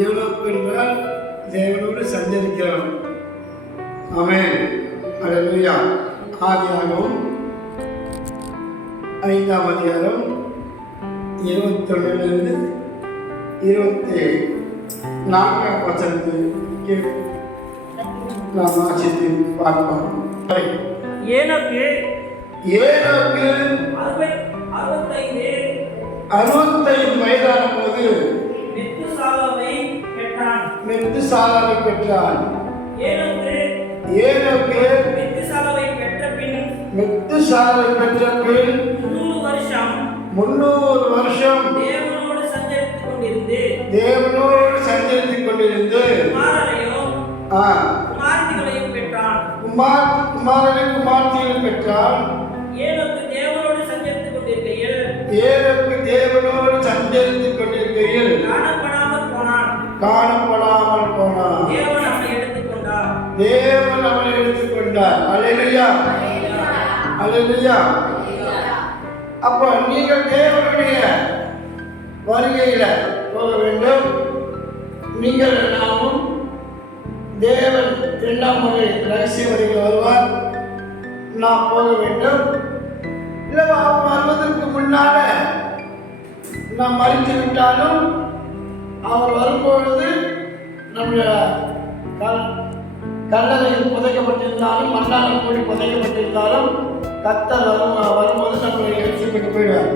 ஏனோக்கு என்றால் தேவனோடு சஞ்சரிக்கிறோம். ஆமென். அல்லேலூயா. ஆதியாகமம் 5ஆம் அதிகாரம் 21 24 வசனத்துக்கு நாம் வாசித்து பார்ப்போம். ஏனோக்கு 65 வயதான போது மெத்துசாலாவை பெற்றான். ஏனோக்கு மெத்துசாலாவை பெற்ற பின் 300 வருஷம் தேவனோடு சஞ்சரித்துக் கொண்டிருந்து குமாரனையும் குமார்த்திகளையும் பெற்றான். ஏனோக்கு தேவனோடு சஞ்சரித்துக் கொண்டிருக்கையில் காணப்படாமல் போனான். தேவன் அவனை எடுத்துக்கொண்டார். அல்லேலூயா, அல்லேலூயா. அப்ப நீங்கள் தேவனுடைய வருகையில போக வேண்டும். நீங்கள் நாமும் தேவன் 2ஆம் முறை ரகசிய வருகையில் வருவார். நாம் போக வேண்டும். இல்லை அவர் வருவதற்கு முன்னால நாம் மறித்து விட்டாலும் அவர் வரும்பொழுது நம்முடைய கல்லறையில் புதைக்கப்பட்டிருந்தாலும் மண்ணால் மூடி புதைக்கப்பட்டிருந்தாலும் கர்த்தர் வரும்போது நம்மளை எடுத்துக்கிட்டு போயிடுவார்.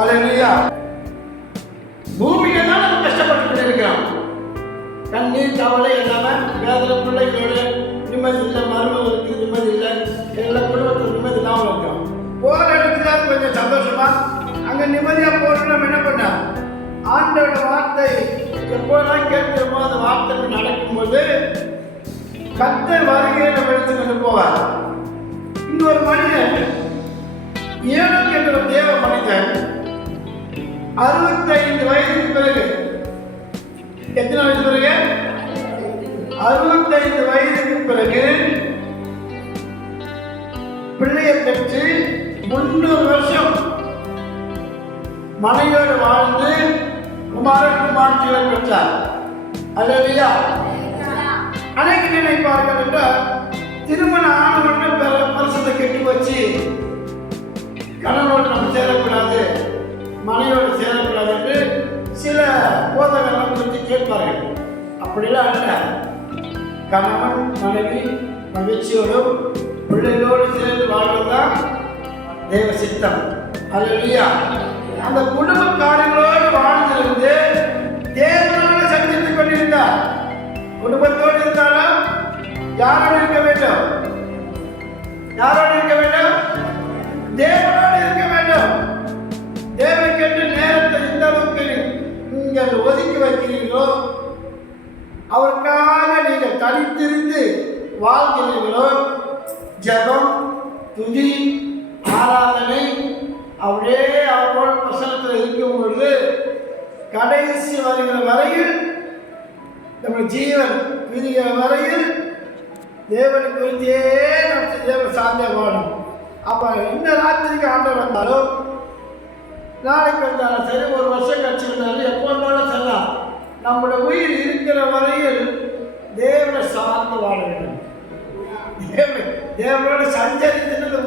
அல்லேலூயா. பூமியில தான் நம்ம கஷ்டப்பட்டு இருக்கிறோம். கண்ணீர் கவலை எல்லாமே வேதனை, பிள்ளைகளோட நிம்மதி இல்லை, மருமகளுக்கு நிம்மதி இல்லை, எல்லா குடும்பத்துக்கு நிம்மதி இல்லாமல் இருக்கிறோம். போகிற இடத்துல கொஞ்சம் சந்தோஷமா அங்கே நிம்மதியாக போகணும்னு நம்ம என்ன பண்ணோம்? ஆண்டோட வார்த்தை எப்போதான் கேட்கிறோமோ அந்த வார்த்தை நடக்கும்போது கர்த்தர் வருகையை நம்ம எடுத்து கொண்டு போவார். இன்னொரு மனிதன் ஏனோக்கு என்ற தேவ மனிதன் 65 வயதுக்கு பிறகு, எத்தனை வயது பிறகு? 65 வயதுக்கு பிறகு பிள்ளையை பெற்று 300 வருஷம் மனைவியோடு வாழ்ந்து குமாரத்திகளை பெற்றார். அல்லேலூயா. அனைத்து நினைப்பார்கள் என்றால் திருமணம் ஆனவர்கள் பரிசுத்தை கட்டி வச்சு கணவனோடு நம்ம சேரக்கூடாது, மனைவியோடு சேரக்கூடாது என்று சில போதகர்கள் பற்றி கேட்பார்கள். அப்படிலாம் அல்ல. கணவன் மனைவி மகிழ்ச்சியோடும் பிள்ளைகளோடு சேர்ந்து வாழ்வதுதான் தேவ சித்தம். அல்லேலூயா. அந்த குடும்ப காரியங்களோடு வாழ்ந்திருந்து தேவனோடு சந்தித்துக் கொண்டிருந்தார். குடும்பத்தோடு இருந்தாலும் யாரோடு இருக்க வேண்டும்? யாரோடு இருக்க வேண்டும்? தேவனோடு இருக்க வேண்டும். தேவனுக்கென்று நேரத்தை இந்த அளவுக்கு நீங்கள் ஒதுக்கி வைக்கிறீர்களோ, அவருக்காக நீங்கள் தனித்திருந்து வாழ்கிறீர்களோ, ஜெபம், துதி, ஆராதனை அவரே அவரோட பிரசனத்தில் இருக்கும் பொழுது கடைசி வருகிற வரையில் நம்ம ஜீவன் விதிகிற வரையில் தேவனை குறித்தே நம்ம தேவன் சார்ந்தே வாழும். அப்போ இந்த ராத்திரிக்கு ஆண்டவர் வந்தாலும் நாளைக்கு வந்தாலும் சரி, ஒரு வருஷம் கழிச்சு வந்தாலும் எப்போ வந்தாலும் சொல்லலாம். நம்முடைய உயிர் இருக்கிற வரையில் தேவனை சார்ந்து வாழ வேண்டும். தேவனோட சஞ்சரித்தினது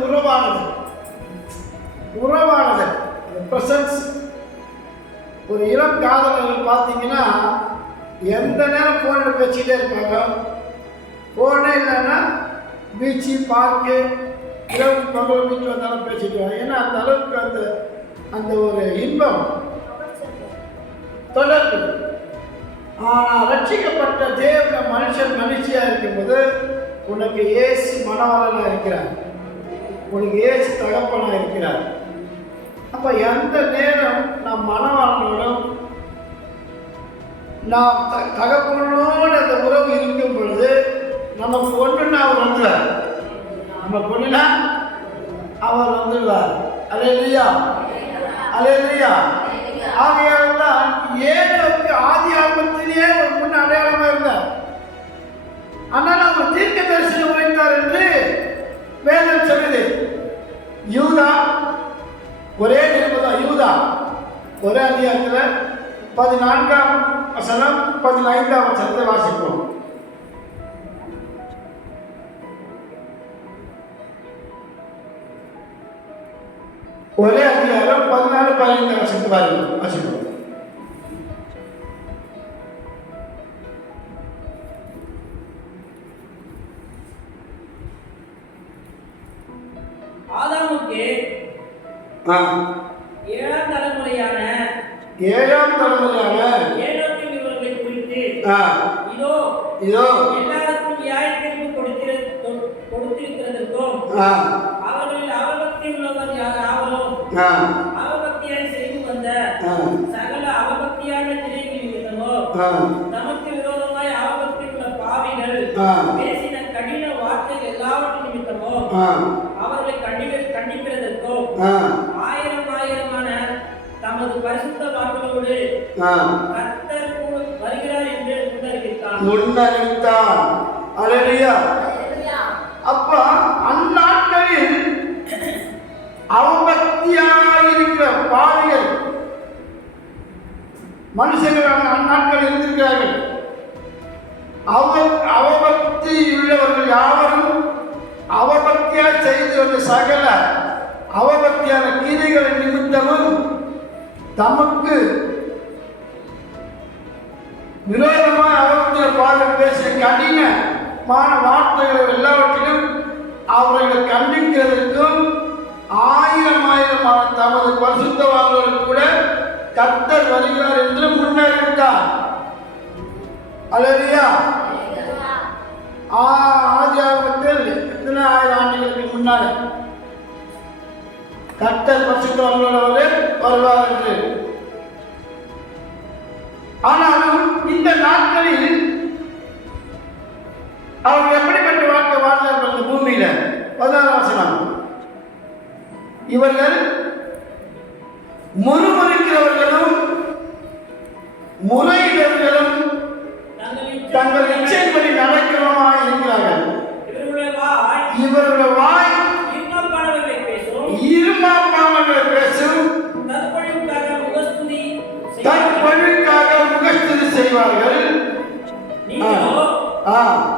உறவானது. பிரசன்ஸ். ஒரு இளம் காதலர்கள் பார்த்தீங்கன்னா எந்த நேரம் ஃபோனில் பேசிக்கிட்டே இருப்பாங்க. ஃபோனே இல்லைன்னா பீச்சு, பார்க்கு, இரவு பகல் வீட்டில் வந்தாலும் பேசிட்டு வாங்க. ஏன்னா அந்த அளவுக்கு அந்த ஒரு இன்பம் தொடர்பு. ஆனால் ரட்சிக்கப்பட்ட தேவ மனுஷன் மனுஷியாக இருக்கும்போது உனக்கு இயேசு மணவாளனாக இருக்கிறார், உனக்கு இயேசு தகப்பனாக இருக்கிறார். அப்போ எந்த நேரம் நம் மணவாளனோடும் நாம் தகப்பனோடு அந்த உறவு இருக்கும் பொழுது நமக்கு ஒன்றுன்னா அவர் வந்துடுவார். நமக்கு ஒன்றுனா அவர் வந்துடுவார். அல்லேலூயா, அல்லேலூயா. ஆகையால் தான் ஏனோக்கு ஆதி ஆரம்பத்திலேயே ஒரு முன்ன அடையாளமாக இருந்தார். ஆனால் அவர் தீர்க்க தரிசனம் உரைத்தார் என்று வேதம் சொல்லுது. யூதா ஒரே நிருபம், யூதா ஒரே அதிகாரத்தில் 14ஆம் வசனம் 15ஆம் வசனத்தை வாசிப்போம். ஒரே அதிகாரம் 14, 15 வசனத்தை வாசிப்போம். ஆதாமுக்கு ஏழாம் தலைமுறையான ஏனோக்கின் இவர்களை குறித்து இதோ எல்லாருக்கும் நியாயத்தீர்ப்பு கொடுத்திருக்கிறதற்கும் அவர்களில் அவபக்தி உள்ளவர் யாராவோ அவபக்தியாய் செய்து வந்த சகல அவபக்தியான கிரியைகள் நிமித்தமோ நமக்கு விரோதமாய் அவபக்தி உள்ள பாவிகள் பேசின கடின வார்த்தைகள் எல்லாவற்றின் நிமித்தமோ அவர்களை கண்டிக்கிறதற்கும் ஆயிரமான தமது பரிசுத்த வாக்குகளோடு கர்த்தர் வருகிறார் என்று முன்னறிவித்தான். அல்லேலூயா. அப்ப அந்நாட்களில் அவபக்தியாயிருக்கிற பாவிகள் மனுஷர்கள் அந்நாட்கள் இருந்திருக்கிறார்கள். அவபக்தி உள்ளவர்கள் யாவரும் அவபக்தியால் செய்து வந்த சகல அவபக்தியான கிரியைகளின் நிமித்தமும் தமக்கு விரோதமாக அவபக்தியான பாடல் பேசிய கடினமான வார்த்தைகள் எல்லாவற்றிலும் அவர்களை கண்டிக்கிறதுக்கும் ஆயிரமான தமது பரிசுத்தவான்களும் கூட கர்த்தர் வருகிறார் என்று முன்னறிவித்தார். அல்லேலூயா. ஆதியாகமத்தில் எத்தனை 1000 ஆண்டுகளுக்கு முன்னாடி கர்த்தர் பரிசுத்தவான்களோடு வருவார் என்று. ஆனாலும் இந்த நாட்களில் அவர் எப்படிப்பட்ட வாழ்க்கை வாழ்ந்தார்கள் இந்த பூமியில? 16ஆம் வசனம், இவர்கள் முறுமுறுக்கிறவர்களும் முறையிடர்களும் தங்கள் இச்சைப்படி நடக்கிறவமாக இருக்கிறார்கள். இவர்களுடைய வாய் இருமாப்பானவர்களை பேசும், தற்பொழிவுக்காக முகஸ்துதி செய்வார்கள்.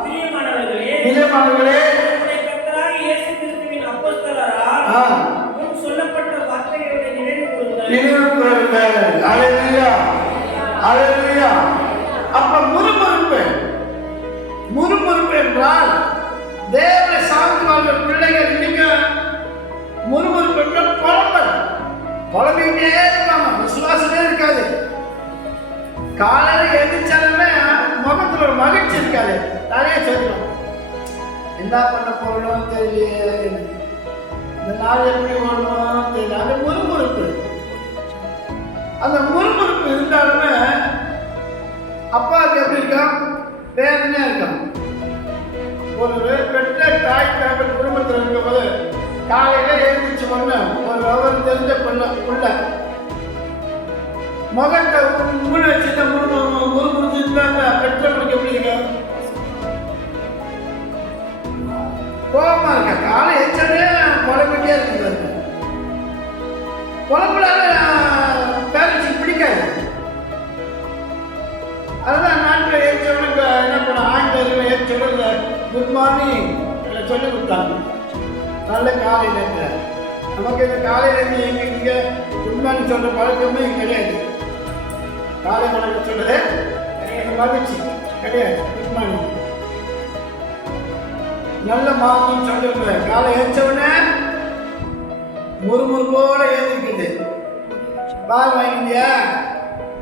பிரியமானவர்களே, நினைவு கூறுங்கள். அல்லேலூயா, அல்லேலூயா. அப்ப முறுமுறுப்பு என்றால் தேவனை சார்ந்து வாழ்ற பிள்ளைகள் இன்னைக்கு முறுமுறுப்பு என்றால் புலம்பிக்கிட்டே இருப்பாங்க, விசுவாசமே இருக்காது. காலையில் எழுந்திரிச்சாலுமே முகத்தில் ஒரு மகிழ்ச்சி இருக்காது. நிறைய சொல்லுவோம், என்ன பண்ண போகணும் தெரியல, இந்த நாள் எப்படி ஓடணும் தெரியல. அந்த முறுமுறுப்பு இருந்தாலுமே அப்பாவுக்கு எப்படி இருக்கும்? வேதனையா இருக்கும். ஒரு பெற்ற தாய் தகவல் குடும்பத்தில் இருக்கும்போது காலையில எழுந்திரிச்சு பண்ண ஒரு அவர் தெரிஞ்ச புள்ள முகத்தை மூணு வச்சுட்டு முறுமுறுச்சுட்டாங்க. பெற்றவங்களுக்கு எப்படி இருக்கும்? கோபமா இருக்க. காலை எச்சனே புலம்பிட்டே இருக்குது. புலம்புலால பேரண்ட்ஸுக்கு பிடிக்காது. அதுதான் நாட்டில் ஏற்றவனுக்கு என்ன பண்ண ஆங்கிலேயர்கள் ஏற்றவங்க குட் மார்னிங் சொல்லி கொடுத்தாங்க. நல்ல காலையில் இருக்கிற நமக்கு இந்த காலையிலேருந்து இங்கே குட் மார்னிங் சொல்கிற பழக்கமே கிடையாது. காலை வணக்கம் சொல்றது மகிழ்ச்சி கிடையாது. குட் மார்னிங் நல்ல மார்னிங் சொல்லுங்க. காலை ஏற்றவுடனே முறுமுறுப்போட ஏற்றிருக்குது. பால் வாங்கிட்டியா,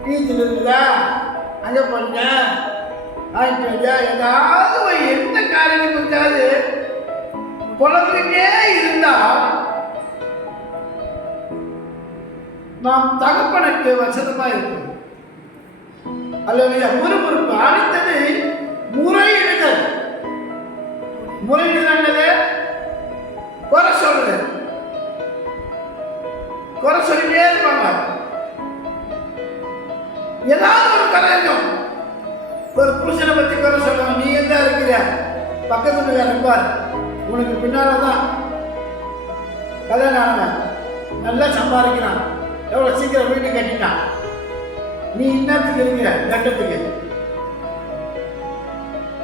டீச்சர் இருக்குதா, அங்கே போங்க வாங்கிட்டு வந்தா, ஏதாவது எந்த காரியம் குறிச்சாது புலம்புக்கிட்டே இருந்தால் நாம் தகப்பனுக்கு வசதமா இருக்கும். அல்லது முறுமுறுப்பு. அடுத்தது முறையிடுதல். முறையிடுதல் குறை சொல்றது. குறை சொல்லிட்டே இருப்பாங்க. ஏதாவது ஒரு கதை இருக்கும். ஒரு புருஷனை பத்தி குறை சொல்லுவாங்க. நீ எந்த இருக்கிற பக்கத்துல இருப்பார், உனக்கு பின்னால்தான் கல்யாணம் ஆனவன் நல்லா சம்பாதிக்கிறான், எவ்வளோ சீக்கிரம் வீட்டு கட்டிட்டான், நீ இன்னத்துக்கு இருக்கிற கட்டத்துக்கு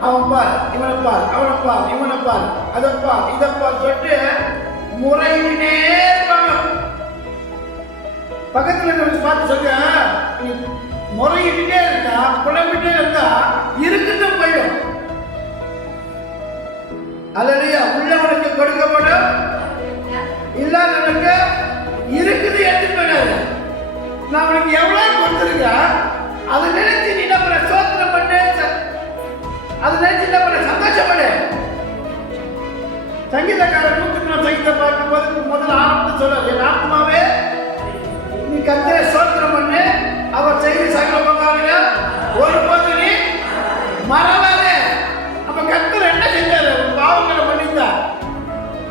அவன் பார், இவனை பார், அவனை பார், இவனை பார், அதைப்பா இதப்பா சொல்லிட்டு முறையினே இருப்பாங்க. பக்கத்துல பார்த்து சொல்ல, நீ முறையிட்டே இருந்தா, புலம்பிட்டே இருந்தா இருக்குது போயிடும். அல்லையா? உள்ளவனுக்கு கொடுக்கப்படும், இல்லாதவனுக்கு இருக்குது எடுத்து போயிடாது. நான் உனக்கு எவ்வளவு கொடுத்துருக்கேன், அதை நினைச்சு நீ நம்ம சோதனை பண்ணு, அதை நினைச்சு என்ன பண்ண சந்தோஷப்படு. சங்கீதக்காரர் 103 சங்கீதம் பார்க்கும்போது முதல்ல ஆரம்பத்தை சொல்ல, என் ஆத்மாவே நீ கர்த்தரை ஸ்தோத்திரம் பண்ணு, அவர் செய்த சகல உபகாரங்கள் ஒருபோது நீ மறவாதே. அப்ப கர்த்தர் என்ன செஞ்சாரு? உன் பாவங்களை மன்னித்தார்,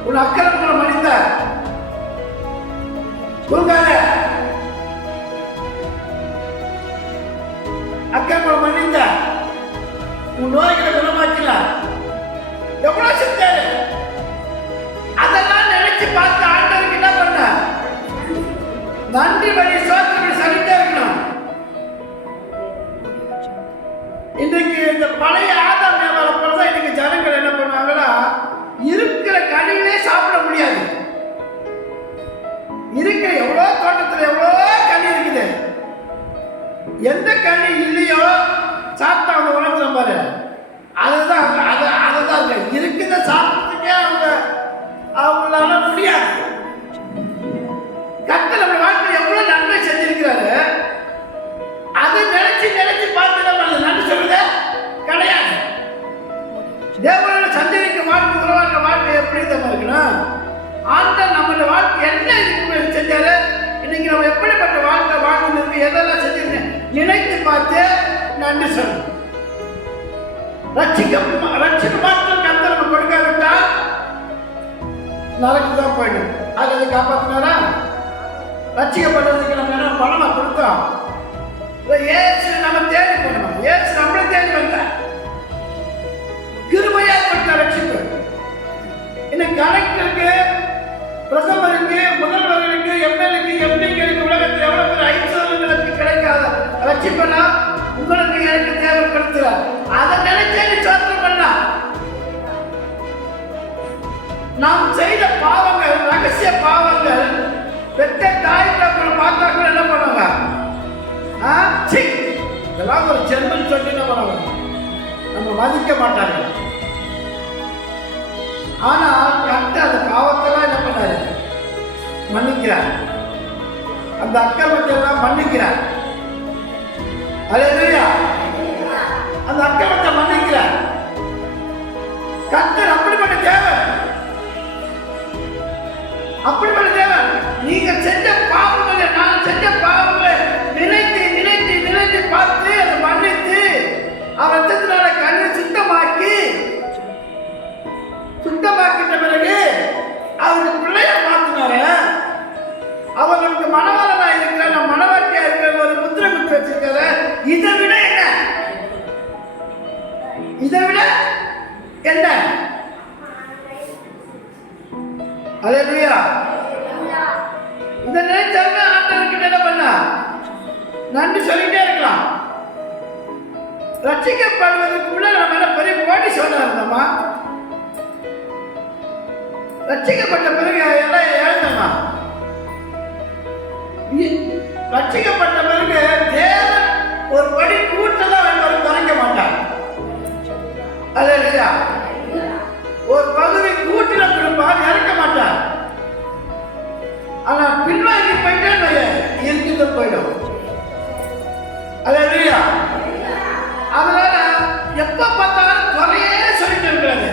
உன் அக்கிரமங்களை மன்னித்தார். தூங்காத, அக்கிரமங்களை மன்னித்தார், உன் நோய்களை குணமாக்கலாம். எவ்வளவு செஞ்சாரு? அதெல்லாம் நினைச்சு பார்த்து ஆண்டவருக்கு என்ன பண்ண? நன்றி படி சோதனை சொல்லிட்டே இருக்கணும். இன்றைக்கு இந்த பழைய ஆதாம் வியாபார போலதான் இன்னைக்கு ஜனங்கள் என்ன பண்ணுவாங்கன்னா, இருக்கிற கனியிலே சாப்பிட முடியாது. இருக்கிற எவ்வளவு தோட்டத்தில் எவ்வளவு கனி இருக்குது, எந்த கனி இல்லையோ சாப்பிட்டா அவங்க உணர்த்துற பாரு, அதுதான் இருக்குத சாப்பிட்றதுக்கே அவங்களால முடியாது. கர்த்தர் நம்ம வாழ்க்கையில் எவ்வளவு நன்மை செஞ்சிருக்கிறாரு, அதை நினைச்சு பார்த்து நம்ம நன்றி சொல்றது கிடையாது. தேவனோட சந்தேகிக்க வாழ்க்கை, உறவாடுற வாழ்க்கை எப்படி தான் இருக்கணும். ஆண்டவர் நம்மளோட வாழ்க்கை என்ன இதுக்கு செஞ்சாரு, இன்னைக்கு நம்ம எப்படிப்பட்ட வாழ்க்கை வாழ்க்கை எதெல்லாம் செஞ்சு நினைத்து பார்த்து நன்றி சொல்லணும். ரட்சிக்க மாற்றம் கர்த்தர் நம்ம கொடுக்காவிட்டால் நரக்கு தான் போயிடும். அதை காப்பாற்றினாரா? ரட்சிக்கப்படுறதுக்கு நம்ம என்ன பணமா கொடுத்தோம்? ஏசு நம்ம தேடி போனோம், ஏசு நம்மளை தேடி வந்தார், கிருபையா கொடுத்த ரட்சிப்பு. இன்னைக்கு கலெக்டருக்கு, பிரதமருக்கு, முதல்வர்களுக்கு, எம்எல்ஏக்கு, எம்பிக்களுக்கு உலகத்தில் எவ்வளவு பேர் ஐஸ்வர்யங்களுக்கு கிடைக்காத ரட்சிப்பனா உங்களுக்கு எனக்கு தேவைப்படுத்துறார். அதை நினைச்சே சோதனை பண்ணா நாம் செய்த பாவங்கள், ரகசிய பாவங்கள், பெற்ற தாய் தகப்பனை பார்த்தா கூட என்ன பண்ணுவாங்க? இதெல்லாம் ஒரு ஜென்மன் சொல்லி என்ன பண்ணுவாங்க? நம்ம மதிக்க மாட்டாங்க. ஆனால் கர்த்தர் அந்த பாவத்தெல்லாம் என்ன பண்ணாரு? மன்னிக்கிறார். அந்த அக்கிரமத்தை எல்லாம் மன்னிக்கிறார். அல்லேலூயா. அந்த அக்கிரமத்தை மன்னிக்கிறார். கர்த்தர் அப்படிப்பட்ட தேவன், அப்படிப்பட்ட தேவன். நீங்க செஞ்ச பாவங்களை, நான் செஞ்ச பாவங்களை நினைத்து நினைத்து நினைத்து பார்த்து அதை மன்னித்து அவர் ரத்தத்தினால கண்ணை சுத்தமாக்கிட்ட பிறகு அவருக்கு பிள்ளைய மாத்தினாரு. அவர் நமக்கு மனவளனா இருக்கிற, நம்ம மனவாட்டியா இருக்கிற ஒரு முத்திரை குத்தி வச்சிருக்காரு. இதை விட என்ன? இதை விட என்ன? அல்லேலூயா. இதை நினைச்சாங்க ஆண்டவர்கிட்ட என்ன பண்ண? நன்றி சொல்லிட்டே இருக்கலாம். ரட்சிக்கப்படுவதற்குள்ள நம்ம என்ன பெரிய கோடீஸ்வரனா இருந்தோமா? ரட்சிக்கப்பட்ட பிறகு எல்லாம் எழுந்தோமா? ரட்சிக்கப்பட்ட பிறகு தேவன் ஒரு படி கூட்டதான் குறைக்க மாட்டார். அல்லேலூயா. ஒரு பகுதி கூட்டில கொடுப்பார், இறக்க மாட்டார். ஆனா பின்வாங்கி போயிட்டே இருக்குது போயிடும். அல்லேலூயா. அதனால எப்ப பார்த்தாலும் குறையே சொல்லிட்டு இருக்கிறது.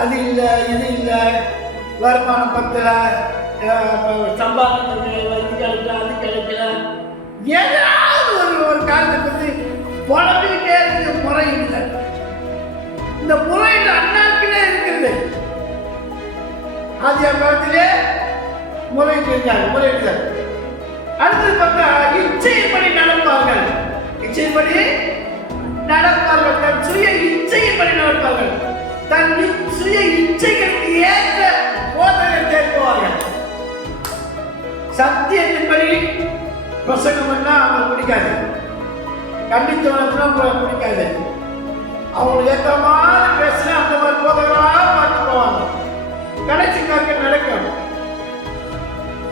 அது இல்லை, இது இல்லை, வருமானம் பத்தல, சம்பாதிக்கிறது இது கிடைக்கல, அது கிடைக்கல, ஏதாவது ஒரு காலத்தை பற்றி புலம்பிக்கிட்டே இருக்கு. முறையிட்ட இந்த முறையிட்ட அண்ணாக்கிலே இருக்கிறது. ஆதியா காலத்திலே முறையிட்டு இருந்தாங்க, முறையிட்டு. அடுத்தது பார்த்தா இச்சையின்படி நடப்பார்கள், இச்சையின்படி நடப்பார்கள், தன் சுய இச்சையின்படி நடப்பார்கள், தன் சுய இச்சைகளுக்கு ஏற்ற போதனை தேடுவார்கள். சத்தியத்தின்படி பிரசங்கம் பண்ணா அவங்களுக்கு பிடிக்காது, கண்டித்து வளர்த்துனா உங்களுக்கு பிடிக்காது. அவங்களுக்கு ஏற்ற மாதிரி பேசினா அந்த மாதிரி போதகராக பார்த்து போவாங்க. கடைசி காக்க நடக்கும்.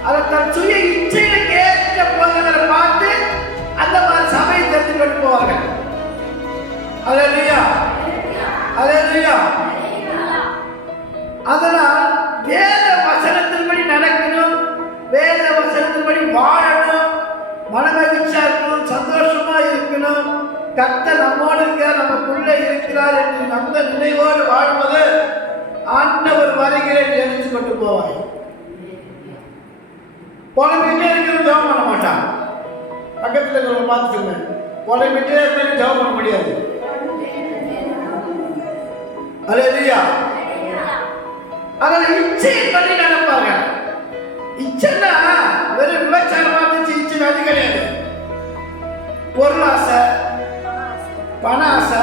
அதை தன் சுய இச்சையில கேட்ட போதகரை பார்த்து அந்த மாதிரி சபையை தெரிந்து கொண்டு போவார்கள். அல்லேலூயா, அல்லேலூயா. அதனால் வேத வசனத்தின்படி நடக்கணும், வேத வசனத்தின்படி வாழணும், மனமகிழ்ச்சியா இருக்கணும், சந்தோஷமா இருக்கணும். கர்த்தர் நம்மோடு இருக்கிறார், நமக்குள்ளே இருக்கிறார் என்று அந்த நினைவோடு வாழ்வது ஆண்டவர் வருகிறேன் எழுந்து கொண்டு போவார். புலம்பிட்டே இருக்கிற ஜெபம் பண்ண மாட்டான். பக்கத்தில் இருக்கிறவங்க பார்த்து சொன்னேன், புலம்பிட்டே இருக்கிற ஜெபம் பண்ண முடியாது. அல்லேலூயா. அதில் இச்சையை பண்ணி நடப்பாங்க. இச்சைன்னா வெறும் விபச்சாரம் பார்த்து இச்சை அது கிடையாது. பொருளாசை, பணாசை,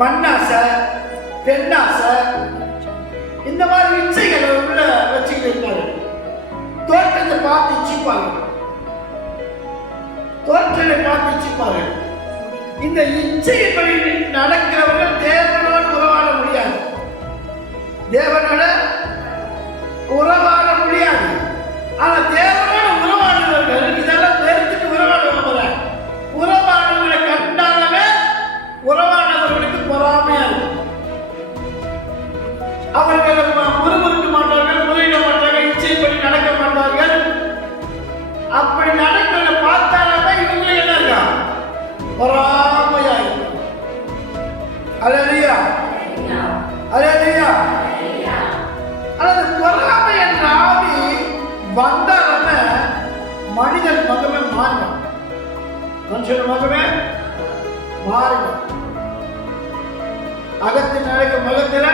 மண்ணாசை, பெண்ணாசை, இந்த மாதிரி இச்சைகளை உள்ள வச்சுக்கிட்டு இருக்காங்க. தோற்றத்தை பார்த்து இச்சிப்பாங்க, தோற்றத்தை பார்த்து இச்சிப்பாங்க. இந்த இச்சைப்படி நடக்கிறவர்கள் தேவனோடு உறவாட முடியாது, தேவனோட உறவாட முடியாது. ஆனா தேவனோட உறவாடுவர்கள் இதெல்லாம் வெறுத்துட்டு உறவாடுவாங்க. உறவாடுவர்களை கண்டாலுமே உறவாடுவர்களுக்கு பொறாமையா இருக்கும். அவர்கள் முறுமுறுக்க மாட்டார்கள், முறையிட மாட்டார்கள், இச்சைப்படி நடக்க மாட்டார்கள். அப்படி நடக்கிறத பார்த்தாலுமே இவங்களுக்கு என்ன இருக்கா? பொறாமையா இருக்கும். அல்லேலூயா, அல்லேலூயா. அல்லது பொறாமை என்ற ஆவி வந்தாலுமே மனிதன் மகமே மாறிடும், மனுஷன் மகமே மாறிடும். அகத்து நடக்க முகத்தில்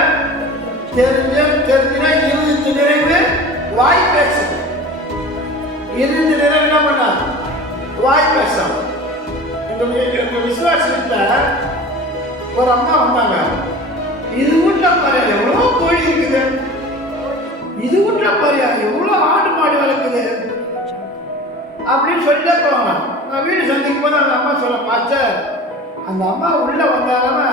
தெரிஞ்சினா இறுதி நிறைவு வாய் பேசும். இறுதி நிறைவு என்ன பண்ண? வாய் பேசும். எங்க விசுவாசத்துல ஒரு அம்மா வந்தாங்க. இது வீட்டுல பாரு எவ்வளவு கோழி இருக்குது, இது வீட்டுல பாரு எவ்வளவு ஆடு மாடு வளர்க்குது அப்படின்னு சொல்லிட்டே போவாங்க. நான் வீடு சந்திக்கும் போது அந்த அம்மா சொல்ல பாஸ்டர், அந்த அம்மா உள்ள வந்தாலுமே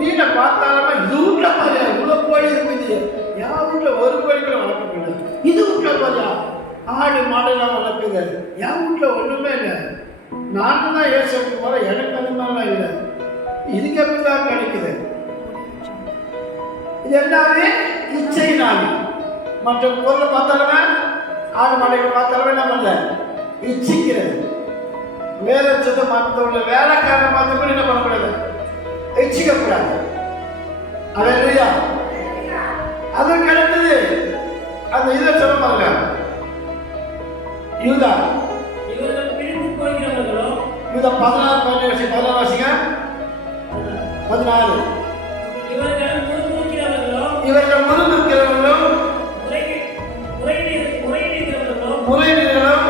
வீட்டை பார்த்தாலுமே இது வீட்டுல பாரு இவ்வளவு கோழி இருக்குது, என் வீட்டுல ஒரு கோழி கூட வளர்க்கக்கூடாது, இது வீட்டுல பாரு ஆடு மாடுலாம் வளர்க்குது, என் வீட்டுல ஒண்ணுமே இல்லை, நானும் தான் ஏசப்பு போற, எனக்கு அந்த மாதிரிலாம் இல்லை, இதுக்கு எப்படிதான் கிடைக்குது? இது எல்லாமே இச்சை நாள். மற்ற பொருளை பார்த்தாலுமே ஆடு மாடுகளை பார்த்தாலுமே என்ன பண்ணல? இச்சிக்கிறது. வேதச்சத்தை மற்றவங்க வேலைக்காரன் பார்த்து கூட என்ன பண்ணக்கூடாது? இச்சிக்கக்கூடாது. அல்லேலூயா. அதற்கு அடுத்தது அந்த இதை சொல்ல பாருங்க, யூதா. இவர்கள் பிரிந்து போகிறவர்களோ, யூதா 16 வாசிங்க. 16. இவர்கள் முறுமுறுக்கிறவர்களும் முறையீடுகளும்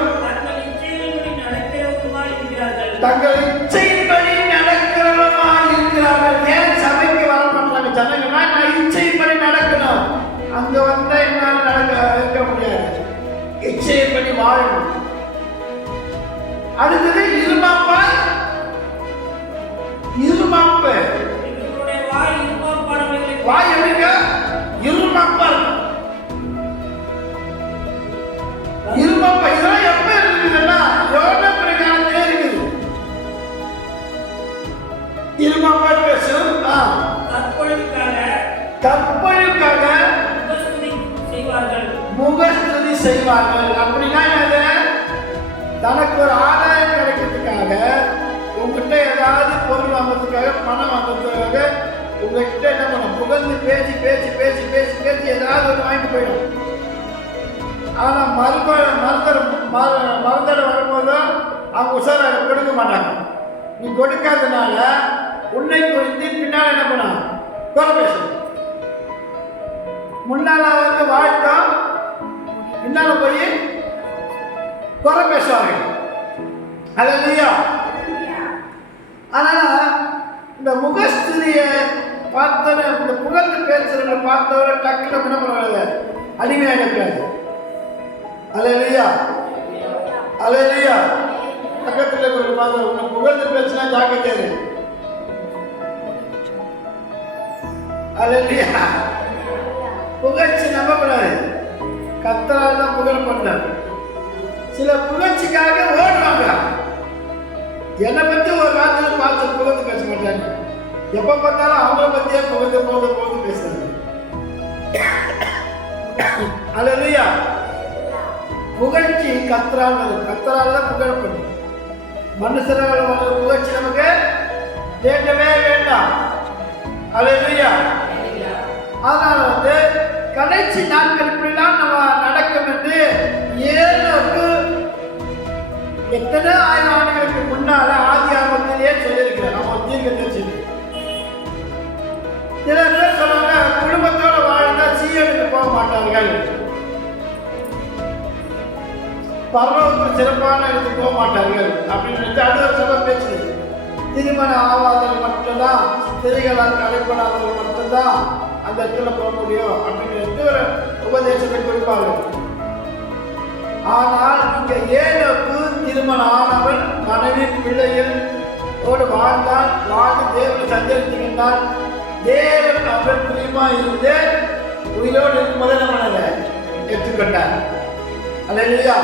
தங்கள் இச்சையின்படி நடக்கிறவருமாய் இருக்கிறார்கள். ஏன் சபைக்கு வர மாட்டாங்க ஜனங்கன்னா? நான் இச்சையின்படி நடக்கணும், அங்க வந்தா என்னால் இருக்க முடியாது, இச்சையின்படி வாழணும். அடுத்தது இருமாப்பாய், இருமாப்பு. வாய் எப்படிங்க? இருமாப்பா, இருமாப்பா. இதெல்லாம் எப்ப இருக்குதுன்னா யோனா பிரகாரத்திலே இருக்குது. இருமாப்பா பேசும். கற்பழிக்காக முகஸ்துதி செய்வார்கள். அப்படின்னா என்னது? தனக்கு ஒரு ஆதாயம் கிடைக்கிறதுக்காக, உங்ககிட்ட ஏதாவது பொருள் வாங்கிறதுக்காக, பணம் வாங்கிறதுக்காக உங்ககிட்ட என்ன பண்ணும்? புகழ்ந்து பேசி பேசி பேசி பேசி பேசி ஏதாவது ஒன்று வாங்கிட்டு போயிடும். ஆனா மருந்தடை வரும்போது அவங்க உஷாராக கொடுக்க மாட்டாங்க. நீ கொடுக்காதனால உன்னை குறித்து பின்னால் என்ன பண்ண? குறை பேசணும். முன்னால வந்து வாழ்த்தோம், பின்னால போய் குறை பேசுவார்கள். அல்லேலூயா. அதனால இந்த முகஸ்துதியை பார்த்தோன்னே, இந்த புகழ்ந்து பேசுறவங்களை பார்த்தவரை டக்குனு என்ன பண்ணக்கூடாது? அடிமையாகக்கூடாது. அல்லேலூயா, அல்லேலூயா. பக்கத்தில் ஒரு மாதிரி உன்னை புகழ்ந்து பேசினா ஜாக்கிரதை. அல்லேலூயா. புகழ்ச்சி நம்பக்கூடாது. கர்த்தரால் தான் புகழப்பட்டார். சில புகழ்ச்சிக்காக ஓடுவாங்க. என்னை பற்றி ஒரு வார்த்தையை பார்த்து புகழ்ந்து பேச மாட்டாங்க. எப்போ பார்த்தாலும் அவங்கள பற்றியே புகழ்ந்து பேசுறாங்க. அல்லேலூயா. புகழ்ச்சி கர்த்தரால் வரும். கர்த்தரால் தான் புகழப்படும். மனுஷரால் வர புகழ்ச்சி நமக்கு வேண்டவே வேண்டாம். அல்லேலூயா. அதனால கடைசி நாட்கள் இப்படிலாம் நம்ம நடக்கும் என்று ஏனோக்கு எத்தனை 1000 ஆண்டுகளுக்கு முன்னால ஆதி ஆரம்பத்திலேயே சொல்லியிருக்கிறேன். நம்ம தீர்க்கதரிசி. சில பேர் சொல்றாங்க குடும்பத்தோட வாழ்ந்தா சீரனுக்கு போக மாட்டார்கள், பரலோகத்தில் சிறப்பான இடத்துக்கு போக மாட்டார்கள் அப்படின்னு நினைச்சு அடுத்த சொல்ல பேச்சு. திருமணம் ஆவாதவர்கள் மட்டும்தான், ஸ்திரீகளால் கலைப்படாதவர்கள் மட்டும்தான் அந்த இடத்துல போக முடியும் அப்படின்னு ஒரு உபதேசத்தை கொடுப்பார்கள். ஆனால் இங்க ஏனோக்கு திருமணம் ஆனவன் மனைவி பிள்ளைகள் வாழ்ந்தான், வாழ்ந்து தேவனை சஞ்சரித்துக்கின்றான். தேவன் அவர் பிரியமா இருந்து உயிரோடு இருக்கும்போது நம்மளை எடுத்துக்கொண்டார். அல்லேலூயா.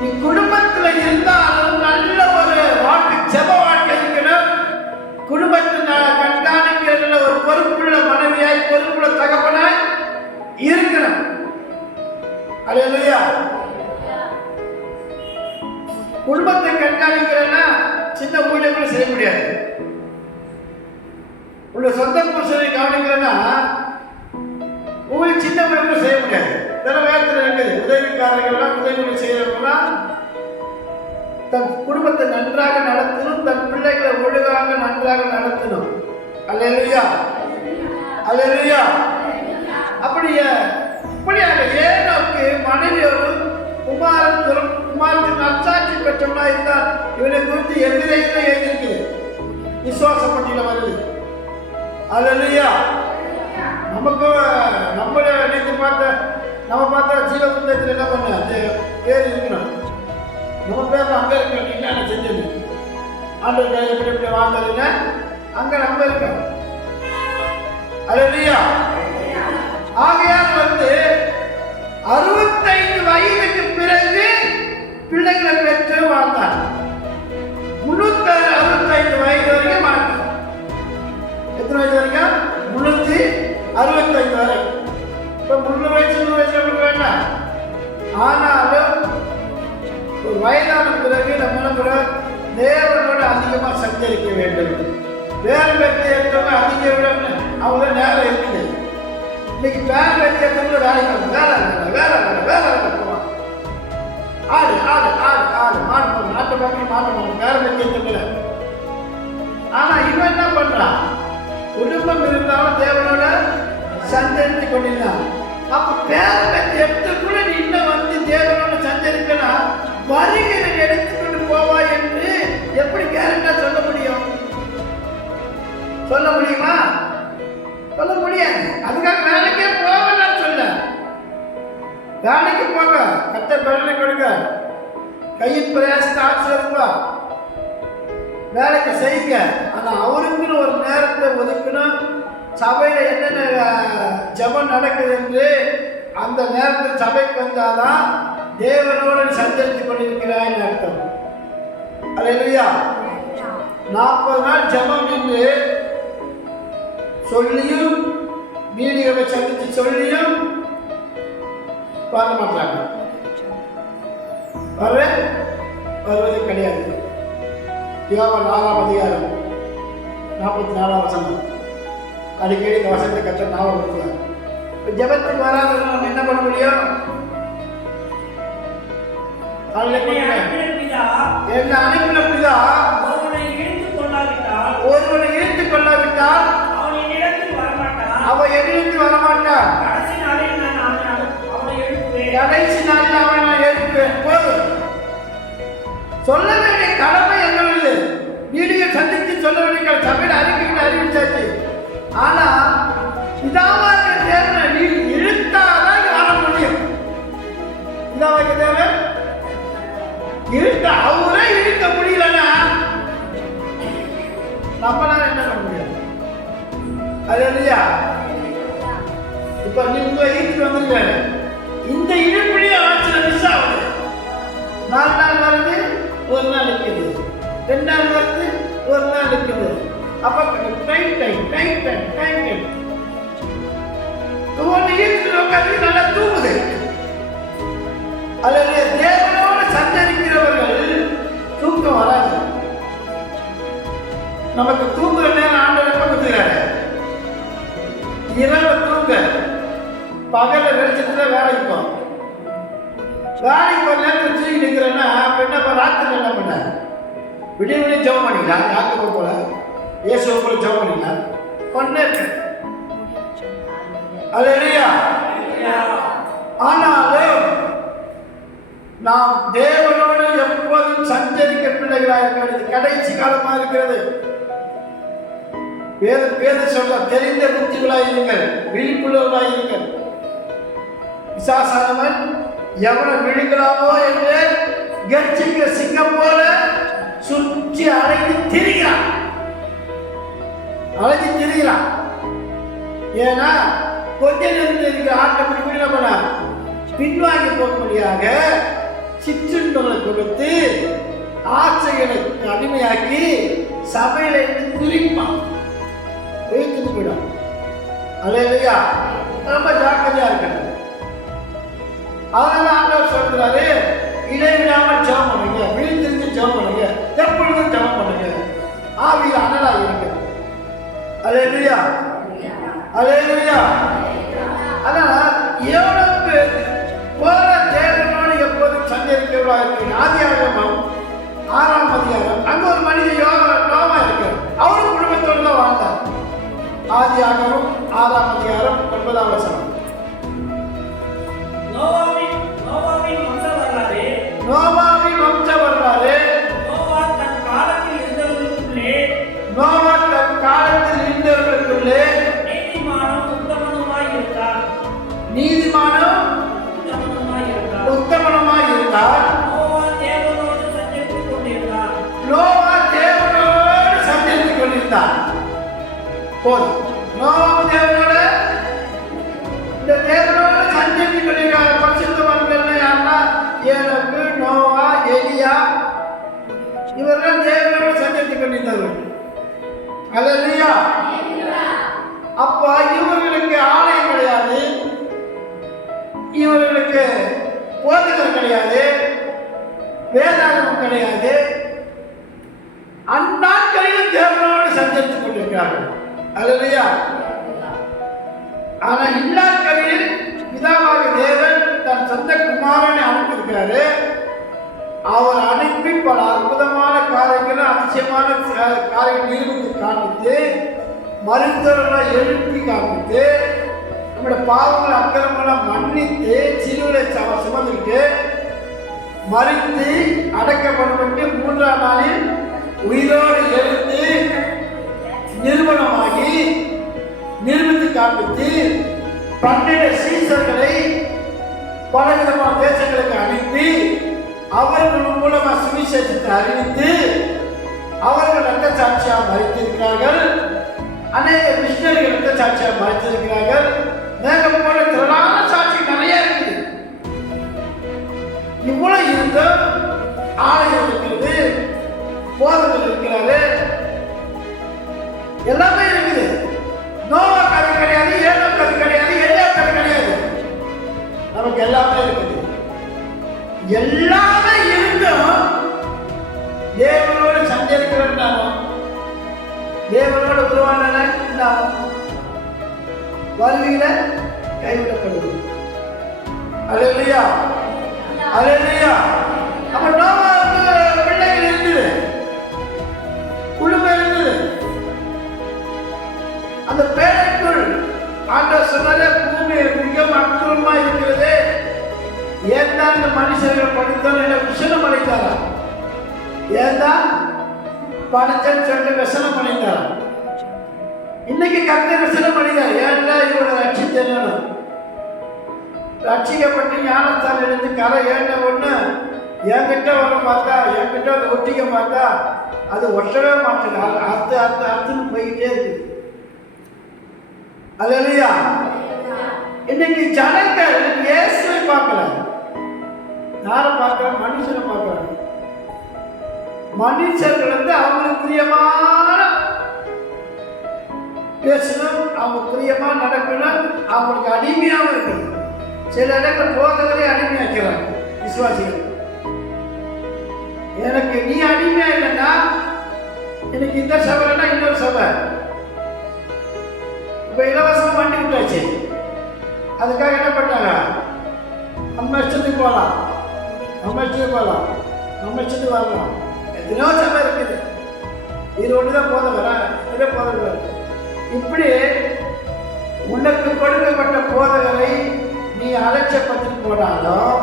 நீ குடும்பத்தில் இருந்தாலும் நல்ல ஒரு வாழ்க்கை, ஜெப வாழ்க்கை இருக்கணும். குடும்பத்தின் கண்காணிக்கிறதுல ஒரு பொறுப்புள்ள மனைவியாய், பொறுப்புள்ள தகப்பனாய் இருக்கணும். அல்லேலூயா. குடும்பத்தை கண்காணிக்கிறேன்னா சின்ன ஊழியர்கள் செய்ய முடியாது. உள்ள சொந்த புருஷனை கவனிக்கிறேன்னா உங்களுக்கு சின்ன ஊழியர்கள் செய்ய முடியாது. சில வேகத்தில் இருக்குது. உதவிக்காரர்கள்லாம் உதவி செய்யறவங்களாம் தன் குடும்பத்தை நன்றாக நடத்தணும், தன் பிள்ளைகளை ஒழுங்காக நன்றாக நடத்தணும். அல்லேலூயா. அல்லேலூயா. அப்படியாக ஏனோக்கு மனைவியோடு குமாரத்தின் நற்சாட்சி பெற்றவனா இருந்தால் இவனை குறித்து எதிரையும் எழுதிருக்கு. விசுவாசப்பட்டியில வருது. அல்லேலூயா. நமக்கு நம்ம நினைத்து நம்ம பார்த்தா ஜீவ புத்தகத்தில் என்ன பண்ண அது பேர் இருக்கணும். நம்ம பேர் அங்கே இருக்கணும். நீங்க என்ன செஞ்சது ஆண்டு எப்படி வாழ்ந்ததுன்னா அங்க நம்ம இருக்கோம். அல்லேலூயா. ஆகையால் 65 வயதுக்கு பிறகு பிள்ளைகளை பெற்று வாழ்ந்தார். 365 வயது வரைக்கும் வாழ்ந்தார். எத்தனை வயது வரைக்கும்? 365 வரை. இப்போ 300 வயசு 100 வயசு நமக்கு வேண்டாம். ஆனாலும் ஒரு வயதான பிறகு நம்மளும் கூட தேவனோடு அதிகமாக சஞ்சரிக்க வேண்டும். வேறு பெற்று எடுத்தவங்க அதிக விட அவங்க நேரம் இருக்குது. இன்னைக்கு வேலை பெற்று எடுத்தவங்க வேலைக்கு வேலை போவாங்க. ஆடு மாட்டு நாட்டு மக்கள் மாட்டு வேலை பெற்று எடுத்தவங்க. ஆனால் இவன் என்ன பண்றான்? குடும்பம் இருந்தாலும் தேவனோட சஞ்சரித்து கொண்டிருந்தான். அப்ப பேரை பெற்று எடுத்துக்குள்ள நீ இன்னும் தேவனோட சஞ்சரிக்கணும், வருகிற எடுத்துக்கொண்டு போவா என்று எப்படி கேரண்டா சொல்ல முடியும்? சொல்ல முடியுமா? சொல்ல முடியாது. அதுக்காக வேலைக்கே போக சொல்ல. வேலைக்கு போங்க, கர்த்தர் பலனை கொடுங்க, கையின் பிரயாசத்தை ஆசிரியப்பா, வேலைக்கு செய்யுங்க. ஆனா அவருக்குன்னு ஒரு நேரத்தை ஒதுக்கணும். சபையில என்னென்ன ஜெபம் நடக்குது என்று அந்த நேரத்தில் சபைக்கு வந்தாதான் தேவனோடு சஞ்சரித்துக் கொண்டிருக்கிறாய் அர்த்தம். அல்லேலூயா. 40 நாள் ஜெபம் என்று சொல்லியும் வீடியோவை சந்தித்து சொல்லியும் பார்க்க மாட்டாங்க. வருவது கிடையாது. யோவான் 4ஆம் அதிகாரம் 44ஆம் வசனம். அடிக்கடி இந்த வசனத்தை கற்ற ஞாபகம். ஜெபத்துக்கு வராத நம்ம என்ன பண்ண முடியும்? என்ன அனுப்பின பிதா ஒருவனை இழுத்துக் கொள்ளாவிட்டால் அவன் என்னிடத்தில் வரமாட்டான். கடைசி நாளில் அவனை நான் எழுப்புவேன். போதும். சொல்ல வேண்டிய கடமை எங்களுது. வீடியோ சந்தித்து சொல்ல வேண்டிய சபையில் அறிவிச்சாச்சு. ஆனா பிதாவாக தேவனை நீ இழுத்தாதான் வர முடியும். பிதாவாக தேவன் நம்மளால என்ன பண்ண முடியாது? அது இல்லையா? இப்ப நீங்க ஈத்துட்டு வந்திருக்காரு, இந்த இடுப்புலயே ஆட்சியில் மிஸ் ஆகுது. 4 நாள் வருது, 1 நாள் இருக்குது, 2 நாள் வருது, 1 நாள் இருக்குது. அப்ப டைம் ஒன்று ஈத்துட்டு உட்காந்து நல்லா தூங்குது. அல்லது தேவனோடு சஞ்சரிக்கிறவர்கள் தூக்கம் வராது. நமக்கு தூங்குற நேரம் ஆண்டவர் எப்ப கொடுத்துறாரு? இரவு தூங்க, பகல வெளிச்சத்துல வேலைக்கு போகும். வேலைக்கு போற நேரத்தில் தூங்கி நிற்கிறேன்னா என்ன ராத்திரி என்ன பண்ண? விடிய விடிய ஜெபம் பண்ணிக்கலாம். யாருக்கு போல இயேசுவை போல ஜெபம் பண்ணிக்கலாம். கொண்டே இருக்க. அல்லேலூயா. ஆனாலும் நாம் தேவனோடு எப்போதும் சஞ்சரிக்க பிள்ளைகளாக இருக்கிறது. கடைசி காலமாக இருக்கிறது. வேத சொல்ல தெரிந்த புத்திகளாயிருங்கள், விழிப்புள்ளவர்களாயிருங்கள். பிசாசானவன் எவனை விழுங்கலாமோ என்று கர்ஜிக்கிற சிங்கம் போல சுற்றி அலைந்து திரிகிறான். ஏன்னா கொஞ்ச நேரத்தில் இருக்கிற ஆட்டப்படி என்ன பண்ண பின்வாங்கி போகும்படியாக சிற்றுண்டங்களை கொடுத்து ஆசைகளை அடிமையாக்கி சபையில இருந்து குறிப்பான் வைத்துட்டு போயிடும். அல்லேலூயா. ரொம்ப ஜாக்கிரதையா இருக்கணும். அதனால ஆண்டவர் சொல்றாரு, இடைவிடாமல் ஜெபம் பண்ணுங்க, விழித்திருந்து ஜெபம் பண்ணுங்க, எப்பொழுதும் ஜெபம் பண்ணுங்க, ஆவியில் அனலா இருங்க. அல்லேலூயா. அல்லேலூயா. அதனால எவ்வளவு போல தேவனோடு எப்போதும் சஞ்சரிக்கிறவர்களா இருக்கு. ஆதியாகமம் 6ஆம் அதிகாரம், அங்க ஒரு மனிதன் நோவா இருக்கிறார். அவரும் குடும்பத்தோடு தான் வாழ்ந்தார். ஆதியாகமம் 6ஆம் அதிகாரம் 9ஆம் வசனம். நோவாவின் வம்ச வரலாறு. நோவா தன் காலத்தில் இருந்தவர்களுக்குள்ளே நீதிமானும் உத்தமனுமாய் இருந்தார். நோவா தேவனோடு சஞ்சரித்துக் கொண்டிருந்தார். போதும். நோவாவும் தேவனோடு சஞ்சரித்துக் கொண்டிருக்கிறார். பரிசுத்தவான்கள் யாருன்னா ஏனோக்கு, நோவா, எலியா, இவர்கள் தேவனோடு சஞ்சரித்துக் கொண்டிருந்தார்கள். அல்லேலூயா. அப்ப இவர்களுக்கு ஆலயம் கிடையாது, இவர்களுக்கு போதகர் கிடையாது, வேதாகமம் கிடையாது. அந்நாட்களிலும் தேவனோடு சஞ்சரித்துக் கொண்டிருக்கிறார்கள். அல்லேலூயா. ஆனா இந்நாட்களில் பிதாவாக தேவன் தன் சொந்த குமாரனை அனுப்பியிருக்கிறாரு. அவர் அனுப்பி பல அற்புதமான காரியங்களை, அதிசயமான காரியங்கள் நிரூபித்து காண்பித்து, மருத்துவர்களை எழுப்பி காண்பித்து, நம்முடைய பாவங்களை அக்கிரமங்களை மன்னித்து, சிலுவையை சுமந்துக்கிட்டு மறித்து அடக்கப்பட்டு 3ஆம் நாளில் உயிரோடு எழுந்து நிறுவனமாகி நிரூபித்து காண்பித்து 12 சீசர்களை பலவிதமான தேசங்களுக்கு அனுப்பி அவர்கள் மூலமாக சுவிசேஷத்தை அறிவித்து அவர்கள் இரத்த சாட்சியாக மறித்திருக்கிறார்கள். அநேக மிஷனரிகள் இரத்த சாட்சியாக மறித்திருக்கிறார்கள். மேகம் போல திரளான சாட்சி நிறைய இருக்குது. இவ்வளவு இருந்தும் ஆலயம் இருக்கிறது, போதகர் இருக்கிறாரு, எல்லாமே இருக்குது. நோவா கதை கிடையாது, ஏனோ கதை கிடையாது, எலியா கதை கிடையாது. நமக்கு எல்லாமே இருக்குது. எல்லாமே இருந்தும் தேவனோடு சஞ்சரிக்கிறோம். தேவனோடு உருவான வருவியில கைவிடப்படுது. அல்லேலூயா. அல்லேலூயா. அப்ப நோவாவுக்கு பிள்ளைகள் இருந்தது, குடும்பம் இருந்தது. அந்த பேரைக்குள் ஆண்டவர் சொன்னாலே பூமி மிக அற்புதமா இருக்கிறது. ஏன்தான் இந்த மனுஷர்கள் படித்தோம் விஷனம் அடைத்தாரா? ஏன்தான் படித்தன்னு சொல்லி விஷனம் அடைத்தாரா? இன்னைக்கு கர்த்தர் விஷனம் அடைந்தார். ஏன்டா இவனை ரட்சித்தேன்னு ரட்சிக்கப்பட்டு ஞானத்தால் இருந்து கரை ஏண்ட ஒண்ணு என்கிட்ட வர பார்த்தா, என்கிட்ட வந்து ஒட்டிக்க பார்த்தா அது ஒட்டவே மாட்டேங்க. அறுத்துன்னு போய்கிட்டே இருக்கு. அல்லேலூயா. இன்னைக்கு ஜனங்கள் இயேசுவை பார்க்கல. யாரை பார்க்கற? மனுஷனை பார்க்கறாங்க. மனுஷர்கள் அவங்களுக்கு பிரியமான பேசணும், அவங்க பிரியமா நடக்கணும், அவங்களுக்கு அடிமையாகவும் இருக்கணும். சில இடங்கள் போதவரை அடிமையாக்கிறாங்க விசுவாசிகள். எனக்கு நீ அடிமையா இல்லைன்னா எனக்கு இந்த சபைனா இன்னொரு சபை. இப்ப இலவசமா வண்டி விட்டாச்சு, அதுக்காக என்ன பண்ணாங்க? நம்ம இஷ்டத்துக்கு போகலாம், நம்ம இஷ்டத்துக்கு போகலாம், நம்ம இஷ்டத்துக்கு வரலாம். எத்தனையோ சபை இருக்குது. இது ஒன்றுதான் போதவரா? இதே போதவர. இப்படி உனக்கு கொடுக்கப்பட்ட போதகரை நீ அலட்சியப்படுத்திட்டு போனாலும்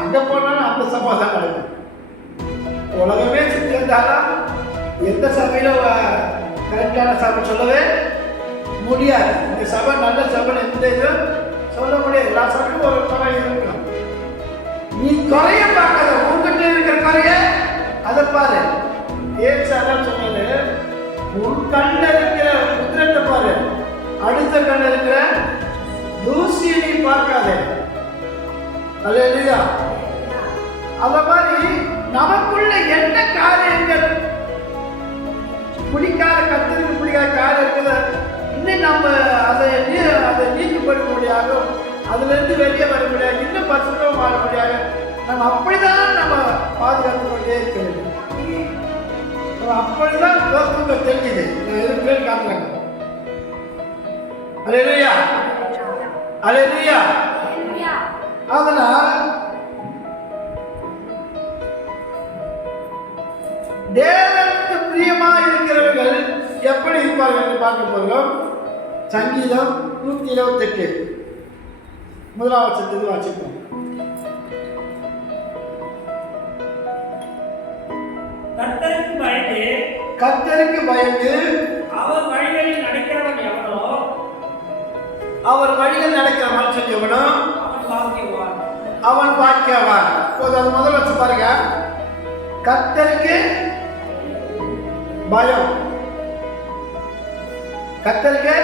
அங்க போனாலும் அந்த சபை தான் நடக்கும். உலகமே சுற்றி இருந்தாலும் எந்த சபையில கரெக்டான சபை சொல்லவே முடியாது. இந்த சபை நல்ல சபை எந்த இதுவும் சொல்ல முடியாது. எல்லா சபையும் ஒரு குறை இருக்கும். நீ குறைய பார்க்காத, உங்ககிட்ட இருக்கிற குறைய அதை பாரு. ஏசாதான் சொன்னது, உன் கண்ணில் இருக்கிற புத்திரத்தை பாரு, அடுத்த கண்ணில் இருக்கிற தூசியை நீ பார்க்காதே. அல்லேலூயா. அத மாதிரி நமக்குள்ள என்ன காரியங்கள் பிடிக்காத, கத்திரிக்கு பிடிக்காத காரியம் இருக்குது, இன்னும் நம்ம அதை நீக்கப்பட முடியாது, அதுல இருந்து வெளியே வர முடியாது, இன்னும் பசுக்கவும் வாழ முடியாது. நம்ம அப்படிதான் நம்ம பாதுகாத்து கொண்டே இருக்க வேண்டும். அப்படிதான் லோகத்துக்கு தெரிஞ்சுது. நான் இருக்கிறேன்னு காட்டுறாங்க. அல்லேலூயா, அல்லேலூயா. அதனால் தேவனுக்கு பிரியமாக இருக்கிறவர்கள் எப்படி இருப்பார்கள் என்று பார்க்க போகிறோம். சங்கீதம் 128 முதலாவது வசனத்தை வாசிப்போம். கர்த்தருக்கு பயந்து அவர் வழிகளில் நடக்கிறவன் எவனோ, அவர் வழியில் நடக்கிற மனுஷன் எவனோ அவன் பாக்கியவான். முதல் வச்சு பாருங்க. கர்த்தருக்கு பயம், கர்த்தருக்கு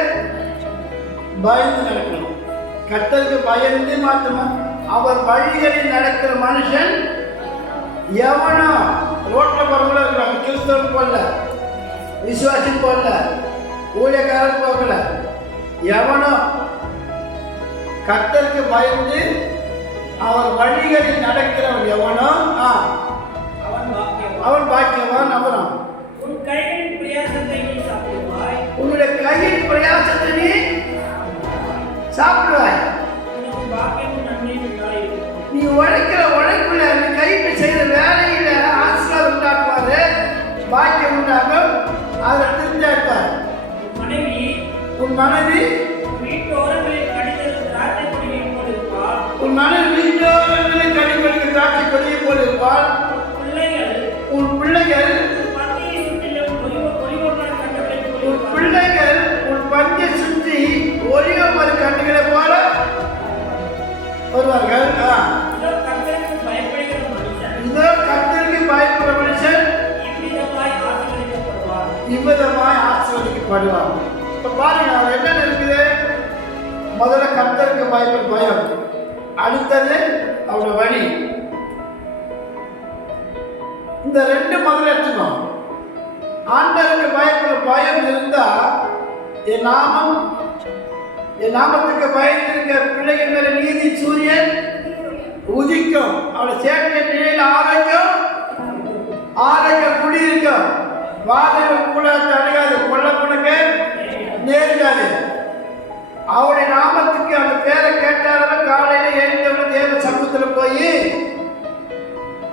பயந்து நடக்கணும். கர்த்தருக்கு பயந்து மாத்திரமா அவர் வழிகளில் நடக்கிற மனுஷன் எவனோ. ரோட்ல போறவங்கள இருக்கிறாங்க, கிறிஸ்தவன் போடல, விசுவாசி போடல, ஊழியக்காரன் போகல, எவனோ கர்த்தருக்கு பயந்து அவர் வழிகளில் நடக்கிறவன் எவனோ அவன் பாக்கியவான். அப்புறம் உன் கையின் பிரயாசத்தை நீ சாப்பிடுவாய், உன்னுடைய கையின் பிரயாசத்தை நீ சாப்பிடுவாய். நீ உழைக்கிற உழைப்புல, நீ கைக்கு செய்த வேலையில ஆசீர்வாதம் உண்டாக்குவாரு, பாக்கியம் உண்டாகும், அதை திருந்தாக்குவார். உன் மனைவி வீட்டோரங்களில் கடிதல் திராட்சை கொடியை போல் இருப்பாள், உன் மனைவி வீட்டோரங்களில் கடிதல் திராட்சை கொடியை போல் இருப்பாள். உன் பிள்ளைகள் உன் பிள்ளைகள் உன் பஞ்சை சுற்றி ஒளிவ மறு கண்டுகளை போல வருவார்கள். இதோ கர்த்தருக்கு பயப்படுற மனுஷன் இவ்விதமாய் ஆசீர்வதிக்கப்படுவார். இப்ப பாருங்க, அவர் என்ன இருக்குது? முதல்ல கர்த்தருக்கு பயப்படும் பயம், அடுத்தது அவரோட வழி. இந்த ரெண்டு முதல்ல எடுத்துக்கணும். ஆண்டவருக்கு பயப்படும் பயம் இருந்தா என் நாமத்துக்கு பயந்திருக்க பிள்ளைகள் மேல நீதி சூரியன் உதிக்கும். அவளை சேர்க்கை நிலையில் ஆரோக்கியம் குடியிருக்கும். வாதைகள் கூட அடையாது, கொள்ள கொடுக்க நேரிடாது. அவருடைய நாமத்துக்கு அந்த பேரை கேட்டாலும் காலையில எழுந்தவங்க தேவ சமூகத்தில் போய்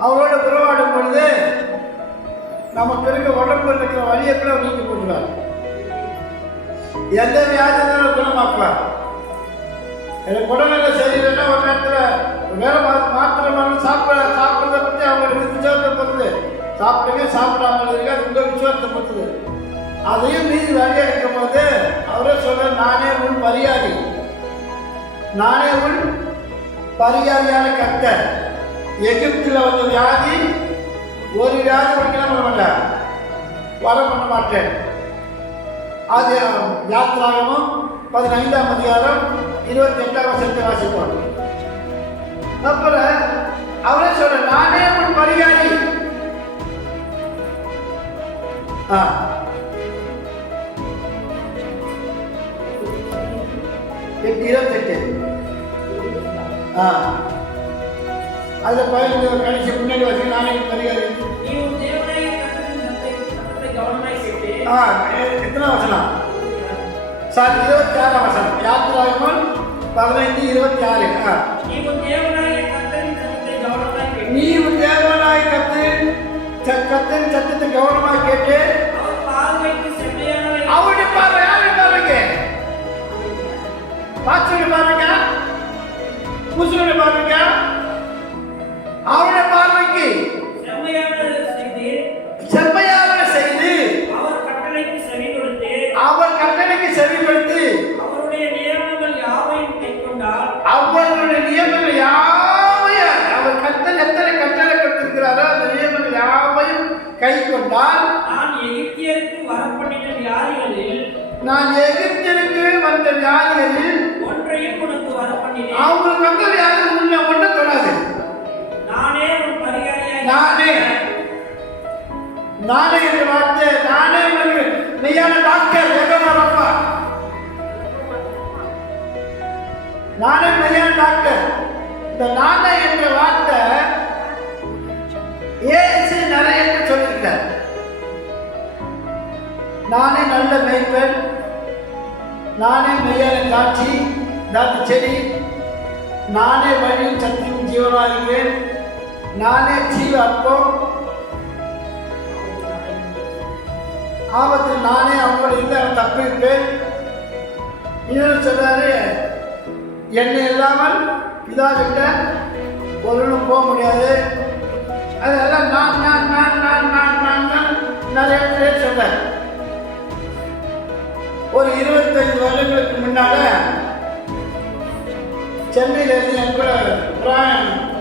அவரோட உறவாடும் பொழுது நமக்கு இருக்க உடம்பு இருக்கிற வழியை கூட நீக்கி போடுவார். எந்த வியாதி இருந்தாலும் குணமாக்குவார். எனக்கு உடல்நிலை சரியில்லைன்னா ஒரு நேரத்தில் வேலை மாத்திரம் சாப்பிட்றத பற்றி அவங்களுக்கு விசுவாசத்தை பொறுத்து சாப்பிடாமல் இருக்கு, அது உங்கள் விசுவாசத்தை பொறுத்தது. அதையும் மீறி வேலையாக இருக்கும் போது அவரே சொல்ற, நானே உன் பரியாரி, நானே உன் பரியாரியான கர்த்தர். எகிப்தில் வந்த வியாதி ஒரு வியாதி வைக்கலாம் மாட்டார், வரம் பண்ண மாட்டேன். அது யாத்திராகமும் 15ஆம் அதிகாரம் 28ஆம் வசனத்தை வாசிப்போம். அப்புறம் அவரே சொல்ற, நானே உன் பரிகாரி. 28 அதுல 15 கடைசி முன்னாடி வாசிக்க, நானே உன் பரிகாரி. நீ உன் தேவனாகிய கர்த்தரின் சத்தத்தை கவனமாய் கேட்டு. எத்தனை வசனம்? சாரி, 26ஆம் வசனம். யாத்திராகமும் 15:26. நீ உன் தேவனாகிய கர்த்தரின் சத்தத்தை கவனமாய் கேட்டு. நீ உன் தேவனாகிய கர்த்தரின் சத்தத்தை கவனமாய் கேட்டு. அவர் பார்வைக்கு செம்மையானவை. அவருடைய பார்வை யாருடைய பார்வைங்க? பாஸ்டருடைய பார்வைங்க? புருஷனுடைய பார்வைங்க? அவருடைய பார்வைக்கு செம்மையானதை செய்து அவர் கட்டளைக்கு செவி கொடுத்து அவருடைய நியமங்கள் யாவையும் கைக்கொண்டால். அவருடைய நியமங்கள் யாவையும், அவர் கட்டளை எத்தனை கட்டளை கொடுத்திருக்கிறாரோ அந்த நியமங்கள் யாவையும் கை கொண்டால், நான் எகிப்தியருக்கு வரப்பண்ணின வியாதிகளில் வந்த வியாதிகளில் ஒன்றையும் உனக்கு வரப்பண்ணினேன். அவங்களுக்கு வந்த வியாதி உள்ள ஒன்றை தொடாது. நானே உன் பரிகாரியாய். நானே என்ற வார்த்தை, நானே உங்களுக்கு மெய்யான டாக்டர். நானே மெய்யான டாக்டர். இந்த நானே என்ற வார்த்தை ஏசு நிறைய சொல்லியிருக்கார். நானே நல்ல மேய்ப்பன், நானே மெய்யான காட்சி செடி, நானே வழியும் சத்தியும் ஜீவனாகிறேன், நானே ஜீவ அப்பம், ஆபத்தில் நானே அவங்களோட இருந்து அவன் தப்பிருப்பேன். இன்னொரு சொல்றாரு, என்னை இல்லாமல் இதா கிட்ட ஒருவனும் போக முடியாது. அதெல்லாம் நான் நான் நான் நான் நான் நான் நான் நிறைய பேர் சொல்றேன். ஒரு 25 வருடங்களுக்கு முன்னால சென்னையிலிருந்து என் கூட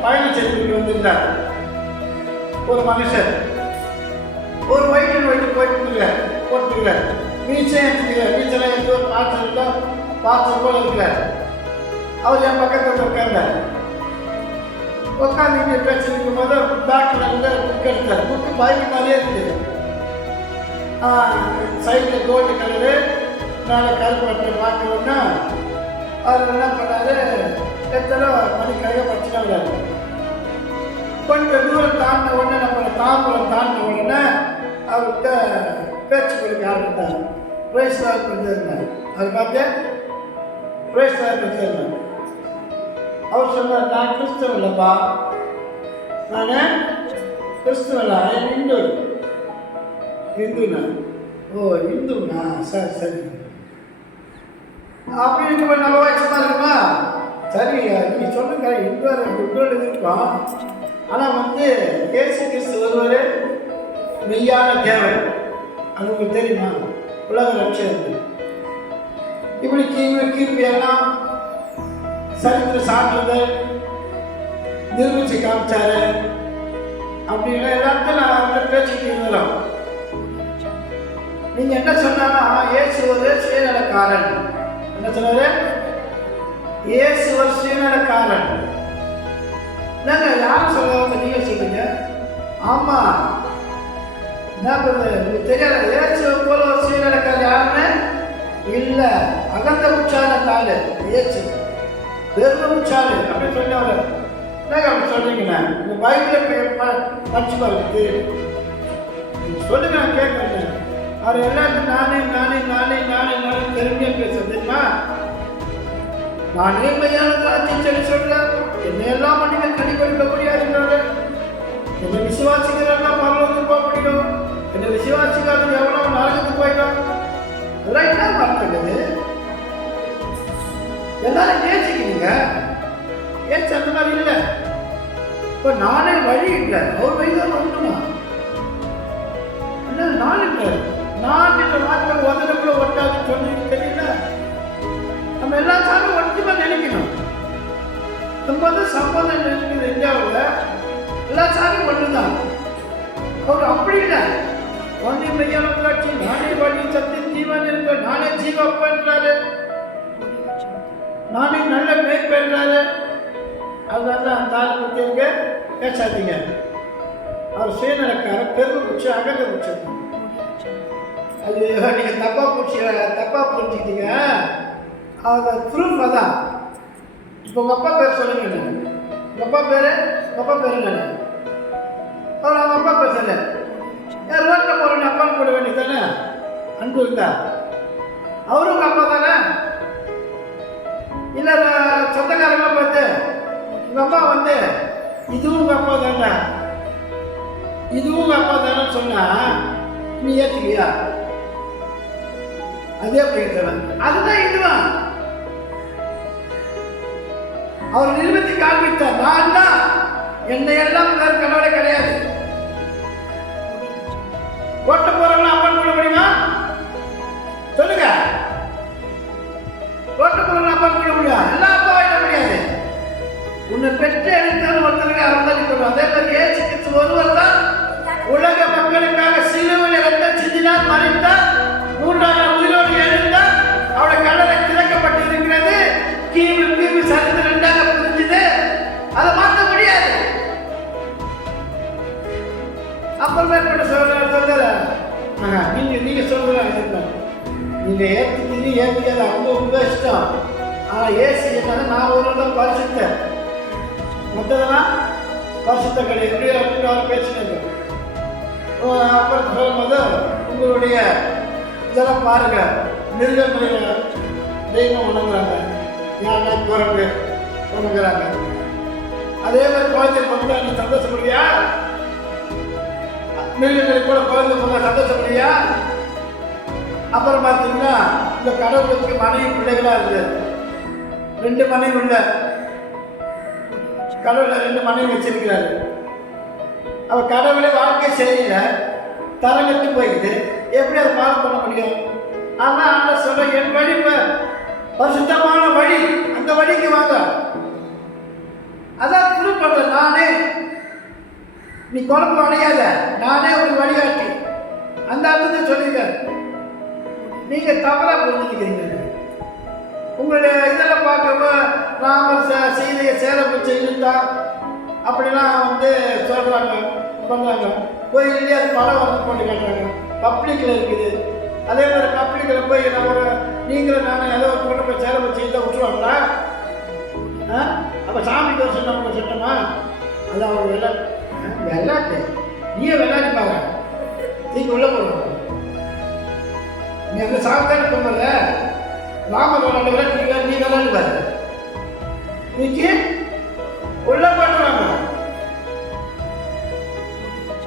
பயணம் செய்து வந்திருந்தார் ஒரு மனுஷர். ஒரு ஒயிட்டு போட்டுக்கிறார். வீச்செல்லாம் எந்த ஒரு பாத்திரம் போல இருக்கிறார். அவர் என் பக்கத்தில் உட்காந்துட்டு பேசிருக்கும் போது டாக்டர் வந்து புக் எடுத்தார். புக்கு பைக் மாதிரியே இருக்குது. சைடில் கோல்டு கலரு, மேலே கருப்பட்டை பார்க்கணுன்னா அவர் என்ன பண்ணாரு, எத்தனை மணிக்காக படிச்சுட்டா விடாது. கொஞ்சம் தூரம் தாண்டின உடனே நம்ம தாம்பரம் தாண்டின உடனே அவர்கிட்ட பேச்சு கொடுக்க ஆரம்பித்தார். பிரைஸ் லார்ட் பண்ணிருந்தார். அது பார்த்து பிரைஸ் லார்ட் பண்ணிருந்தார். அவர் சொன்னார், நான் கிறிஸ்தவ இல்லைப்பா, நான் கிறிஸ்தவலா, இந்துண்ணா. ஓ இந்துண்ணா, சரி சரி. அப்படி இருக்க நல்ல வயசுமா இருக்குமா? சரி, நீங்கள் சொல்லுங்க, இந்துவோட இருப்பான். ஆனால் வந்து இயேசு கிறிஸ்து ஒருவர் மெய்யான தேவன், அது உங்களுக்கு தெரியுமா? உலக ரட்சகர். இப்படி கிபி எல்லாம் சரித்திர சான்றிதழ் நிரூபிச்சு காமிச்சாரு. அப்படின்னா எல்லாத்தையும் நான் அவர்கிட்ட பேசிட்டு இருந்தோம். நீங்க என்ன சொன்னா, இயேசு ஒரு சுயநலக்காரன். என்ன சொன்னாரு? இயேசு ஒரு சுயநலக்காரன். என்னங்க யாரும் சொல்ல, நீங்க சொல்லுங்க. ஆமா, என்ன பண்ணுறது உங்களுக்கு தெரியாது. இயேசு போல ஒரு சுயநலக்காரன் யாருன்னு இல்லை. அகந்த உச்சான காலு இயேசு, பெருமை உச்சாரு அப்படின்னு சொன்னவர். என்னங்க அப்படி சொல்றீங்கண்ணா? இந்த பைபிளை படிச்சு பாருங்க, சொல்லுங்க, நான் கேட்குறேன். அவர் எல்லாத்தையும் நானே நானே நானே நானே நானே பெருமையா பேச தெரியுமா? நானே மையான திராட்சை செடி சொல்றார். என்னையெல்லாம் பண்ணிக்க கனி கொடுக்க முடியாதுன்றாரு. என்னை விசுவாசிக்கிறெல்லாம் பரலோகத்துக்கு போக முடியும், என்னை விசுவாசிக்காத எவ்வளோ நரகத்துக்கு போயிடும். அதெல்லாம் என்ன மாட்டாங்க? எல்லாரும் நேசிக்கிறீங்க. ஏன் அந்த மாதிரி இல்லை? இப்போ நானே வழி இல்லை, அவர் வழிதான் ஒன்றுமா என்ன? நான் இல்லை, நான் இந்த வார்த்தை உதவிக்குள்ள ஒட்டாதுன்னு சொன்னீங்க தெரியல. நம்ம எல்லா சாரும் ஒற்றுமா நினைக்கணும். நம்ம வந்து சம்பந்தம் நினைக்கிறது இந்தியாவில் எல்லா சாரும் ஒன்று தான். அவர் அப்படி இல்லை. நானே மெய்யான காட்சி, நானே வழி சத்தியம் ஜீவன் இருக்க, நானே ஜீவப்பன்றாரு, நானே நல்ல மேய்ப்பன்றாரு. அதனால அந்த ஆள் பற்றி இங்க பேசாதீங்க. அவர் சுயநலக்கார பெருமை பிடிச்சி அகந்த பிடிச்சிருக்கோம். அது நீங்கள் தப்பாக புரிஞ்சுக்கிட்டீங்க. அவங்க ப்ரூஃப் அதான். இப்போ உங்கள் அப்பா பேர் சொல்லுங்க. உங்கள் அப்பா பேர் என்ன? அவர் அவங்க அப்பா பேர் சொல்ல ரோட்டில் போகிறவங்க அப்பான்னு போட வேண்டியது தானே? அன்பு இருந்தா அவரும் உங்கள் அப்பா தானே? இல்லை சொந்தக்காரங்க பார்த்து உங்கள் அம்மா வந்து இதுவும் உங்கள் அப்பா தானே, இதுவும் உங்கள் அப்பா தானே சொன்னால் நீ ஏற்றுக்கியா? அதே அப்படிங்கிறவன் அதுதான் இதுவான். அவர் நிறுவனத்தை காண்பித்தார், நான் தான், என்னையெல்லாம் வேறு கடவுளே கிடையாது. ஓட்ட போறவங்க அப்பன் கூட முடியுமா சொல்லுங்க? ஓட்ட போறவங்க அப்பன் கூட முடியும்? எல்லா அப்பாவும் முடியாது. உன்னை பெற்று எடுத்தாலும் ஒருத்தருக்கு அவர்தான் சொல்லுவோம். அதே மாதிரி இயேசு கிறிஸ்து ஒருவர் தான் உலக மக்களுக்காக சிலுவையில் ரத்தம் சிந்தினார், மரித்தார், மூன்றாவது நாள் உயிரோடு எழுந்தார். அவருடைய கல்லறை திறக்கப்பட்டு இருக்கிறது. கிமு சரித்திரம் ரெண்டாக புரிஞ்சுது. அதை மாற்ற முடியாது. அப்புறமே கூட சொல்ற நீங்க சொல்ற நீங்க ஏற்காது அவங்க உங்க இஷ்டம். ஆனா ஏசி என்ன, நான் ஒரு பரிசுத்த மற்றதெல்லாம் பரிசுத்த கிடையாது பேசினது. அப்புறம் சொல்லும்போது உங்களுடைய இதெல்லாம் பாருங்க, மிருகங்களை தெய்வம் உணங்குறாங்க, யாருன்னா குரங்கு உணங்குறாங்க. அதே மாதிரி குழந்தை பொண்ணு நீ சந்தோஷப்படுவியா? மிருகங்களை கூட குழந்தை பொண்ணு சந்தோஷப்படுவியா? அப்புறம் பார்த்தீங்கன்னா இந்த கடவுளுக்கு மனைவி பிள்ளைகளா இருக்குது. 2 மனைவி உள்ள கடவுளை 2 மனைவி வச்சிருக்கிறாரு. அவர் கடவுளை வாழ்க்கை செய்யல, தரங்கட்டு போயிடுது. எப்படி அதை ஃபாலோ பண்ண முடியும்? ஆனால் அந்த சொல்ல என் வழி பரிசுத்தமான வழி, அந்த வழிக்கு வாங்க. அதான் ப்ரூவ் பண்ற நானே. நீ குழம்பு அடையாத, நானே ஒரு வழிகாட்டி. அந்த அர்த்தத்தை சொல்லிருக்க. நீங்க தவறா புரிஞ்சுக்கிறீங்க. உங்களுடைய இதெல்லாம் பார்க்கும்போது ராமர் சீதையை சேலம் வச்சு இழுத்தா அப்படிலாம் வந்து சொல்றாங்க, பண்றாங்க. கோயிலே அது படம் வந்து போட்டு காட்டுறாங்க, பப்ளிக்ல இருக்குது. அதே மாதிரி பப்ளிக்ல போய் நம்ம நீங்களும் நானும் ஏதோ ஒரு பொண்ணு போய் சேலம் வச்சு இழுத்தா விட்டுருவாங்களா? அப்போ சாமி தோசை நம்ம சட்டமா? அது அவங்க விளையாட்டு. நீயே விளையாடி பாரு, நீங்க உள்ள போடுவோம். நீ அந்த சாமிதான பொண்ணல ராமர் விளையாடுற நீ விளையாடு பாரு. நீக்கு உள்ள போட்டுருவாங்க.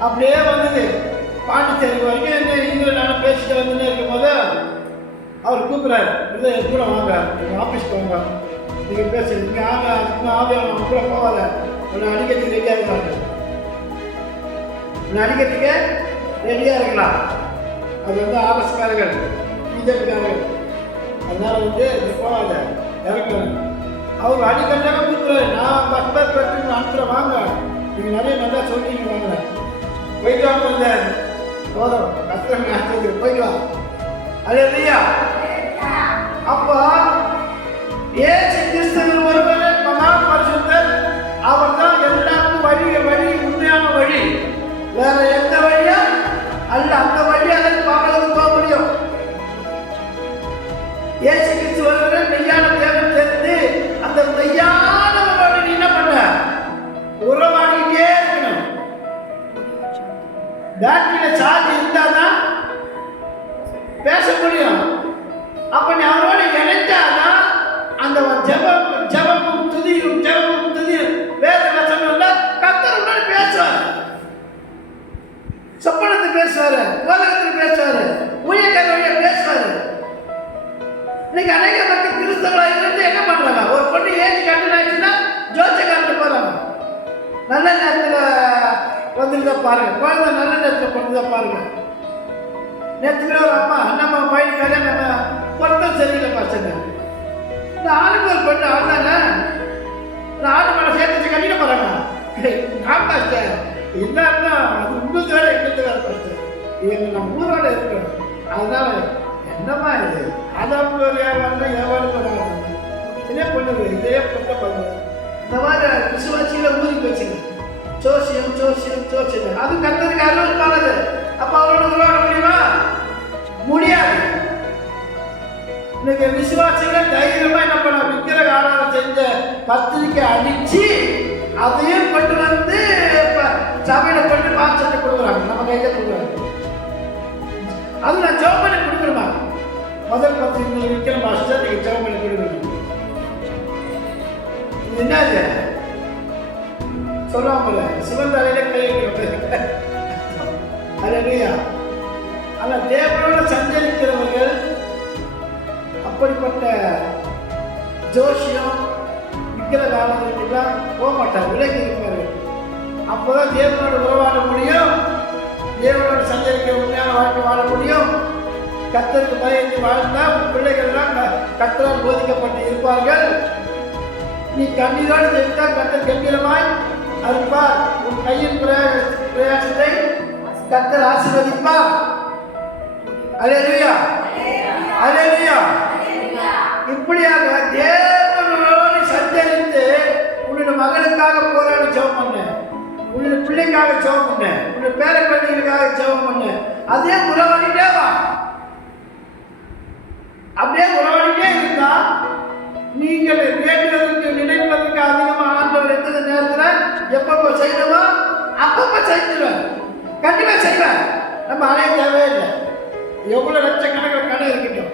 அப்படியே வந்தது பாண்டிச்சேரி வரைக்கும். இங்கே நானும் பேசிட்டு வந்துன்னே இருக்கும் போது அவர் கூப்பிட்றாரு, இல்லை என் கூட வாங்க, எங்கள் ஆஃபீஸ்க்கு வாங்க, நீங்கள் பேசுறது இங்கே ஆக இன்னும் அவங்க கூட போவாத, உன்னை அடிக்கிறதுக்கு ரெடியாக இருக்காங்க, உன்னை அடிக்கிறதுக்கு ரெடியாக இருக்கலாம். அது வந்து ஆர்எஸ்காரர்கள், பிஜேபிக்காரர்கள். அதனால வந்து நீ போவாத, இறக்குறாங்க. அவர் அடிக்கடியாக கூப்பிட்றாரு, நான் 10 பேர் பெற்று அனுப்புகிறேன் வாங்க, நீங்கள் நிறைய நல்லா சொல்லிங்க வாங்க, போயிட்டு வாங்க, போதும் கஷ்டம் போயிட்டு வா. அது இல்லையா? அப்போ ஏசு கிறிஸ்துவின் ஒருவரே மகா பரிசுத்தர். அவர் தான் எல்லாருக்கும் வழி, உண்மையான வழி. வேற எந்த வழியா அல்ல, அந்த வழி அதற்கு பார்க்கறது போக முடியும். ஏசு கிறிஸ்து ஒருவரே மெய்யான தேவன் தெரிந்து அந்த மெய்யானவரோடு நீ என்ன பண்ண உறவாடிக்கிட்டே இருக்கணும். பேட்டரியில சார்ஜ் இருந்தாதான் பேச முடியும். அப்ப நீ அவரோட இணைஞ்சாதான் அந்த ஜெபமும் துதியும் வேத வசனம் கர்த்தரோட பேசுவார். சொப்பனத்தை பேசுவாரு, உலகத்தில் பேசுவாரு, ஊழியக்காரரோட பேசுவாரு. இன்னைக்கு அநேக மக்கள் கிறிஸ்தவர்களா இருந்து என்ன பண்றாங்க? ஒரு பொண்ணு ஏஜ் கண்டு ஆயிடுச்சுன்னா ஜோசியக்காரங்க போறாங்க. நல்ல நேரத்துல வந்துருந்தா பாருங்க, குழந்தை நல்ல நேரத்தில் கொண்டுதா பாருங்க. நேற்றுக்கு ஒரு அம்மா நம்ம பையன் கல்யாணம் பொருத்தம் சரியில்லை பசங்க. இந்த ஆளுக்கு ஒரு பொண்ணு ஆள்தானே, இந்த ஆளு மேலே சேர்த்து கட்டிட போறாங்க. நான் பாஸ்டர் என்னன்னா அது உங்களுக்கு வேலை எங்களுக்கு வேலை பாஸ்டர். இவங்க நம்ம ஊரோட இருக்கிறோம். அதனால என்னம்மா இது அதான் ஏவாடு இதே பண்ணுது, இதே பண்ண பண்ணுது. இந்த மாதிரி விசுவாசியில ஊருக்கு வச்சுங்க. சோசியம் அது கர்த்தருக்கு அருவருப்பானது. அப்ப அவரோட உருவாட முடியுமா? முடியாது. இன்னைக்கு விசுவாசிகள் தைரியமா என்ன பண்ண விக்கிரக ஆராதனை செஞ்ச பத்திரிக்கை அடிச்சு அதையும் கொண்டு வந்து சபையில கொண்டு பாச்சத்தை கொடுக்குறாங்க, நம்ம கையில கொடுக்குறாங்க. அது நான் ஜெபம் பண்ணி கொடுக்குறேமா? முதல் பத்திரிக்கை விக்கிற மாஸ்டர் நீங்க ஜெபம் பண்ணி கொடுக்குறீங்க. என்னது சொல்லுவாங்கல்ல, சிவன் தலையில கையெழுத்து. அல்லேலூயா. ஆனா தேவனோட சஞ்சரிக்கிறவர்கள் அப்படிப்பட்ட ஜோஷியம் விக்கிற காலங்களுக்கெல்லாம் போக மாட்டார், விலகி இருப்பாரு. அப்போதான் தேவனோட உறவாட முடியும், தேவனோட சஞ்சரிக்கிற உண்மையான வாழ்க்கை வாழ முடியும். கர்த்தருக்கு பயந்து வாழ்ந்தா உன் பிள்ளைகள்லாம் கர்த்தரால் போதிக்கப்பட்டு இருப்பார்கள். நீ கண்ணீரோடு தெரிந்தா கர்த்தர் கம்பீரமாய் அருள்பார். உன் கையின் பிரயாசத்தை கர்த்தர் ஆசீர்வதிப்பார். அல்லேலூயா, அல்லேலூயா. இப்படியாக தேவனோடு சஞ்சரித்து உன்னுடைய மகளுக்காக போராடி ஜெபம் பண்ண, உன்னுடைய பிள்ளைக்காக ஜெபம் பண்ண, உன்னுடைய பேர குழந்தைகளுக்காக ஜெபம் பண்ண. அதே உறவாடிட்டே வா. அப்படியே உறவாடிட்டே இருந்தா நீங்கள் வேண்டுவதற்கு நினைப்பதற்கு அதிகமாக ஆண்டவர் எந்த நேரத்தில் எப்பப்போ செய்யணுமோ அப்பப்போ செய்துருவார். கண்டிப்பா செய்வார். நம்ம அலைய தேவையில்லை. எவ்வளவு லட்சக்கணக்கில் கடை இருக்கட்டும்,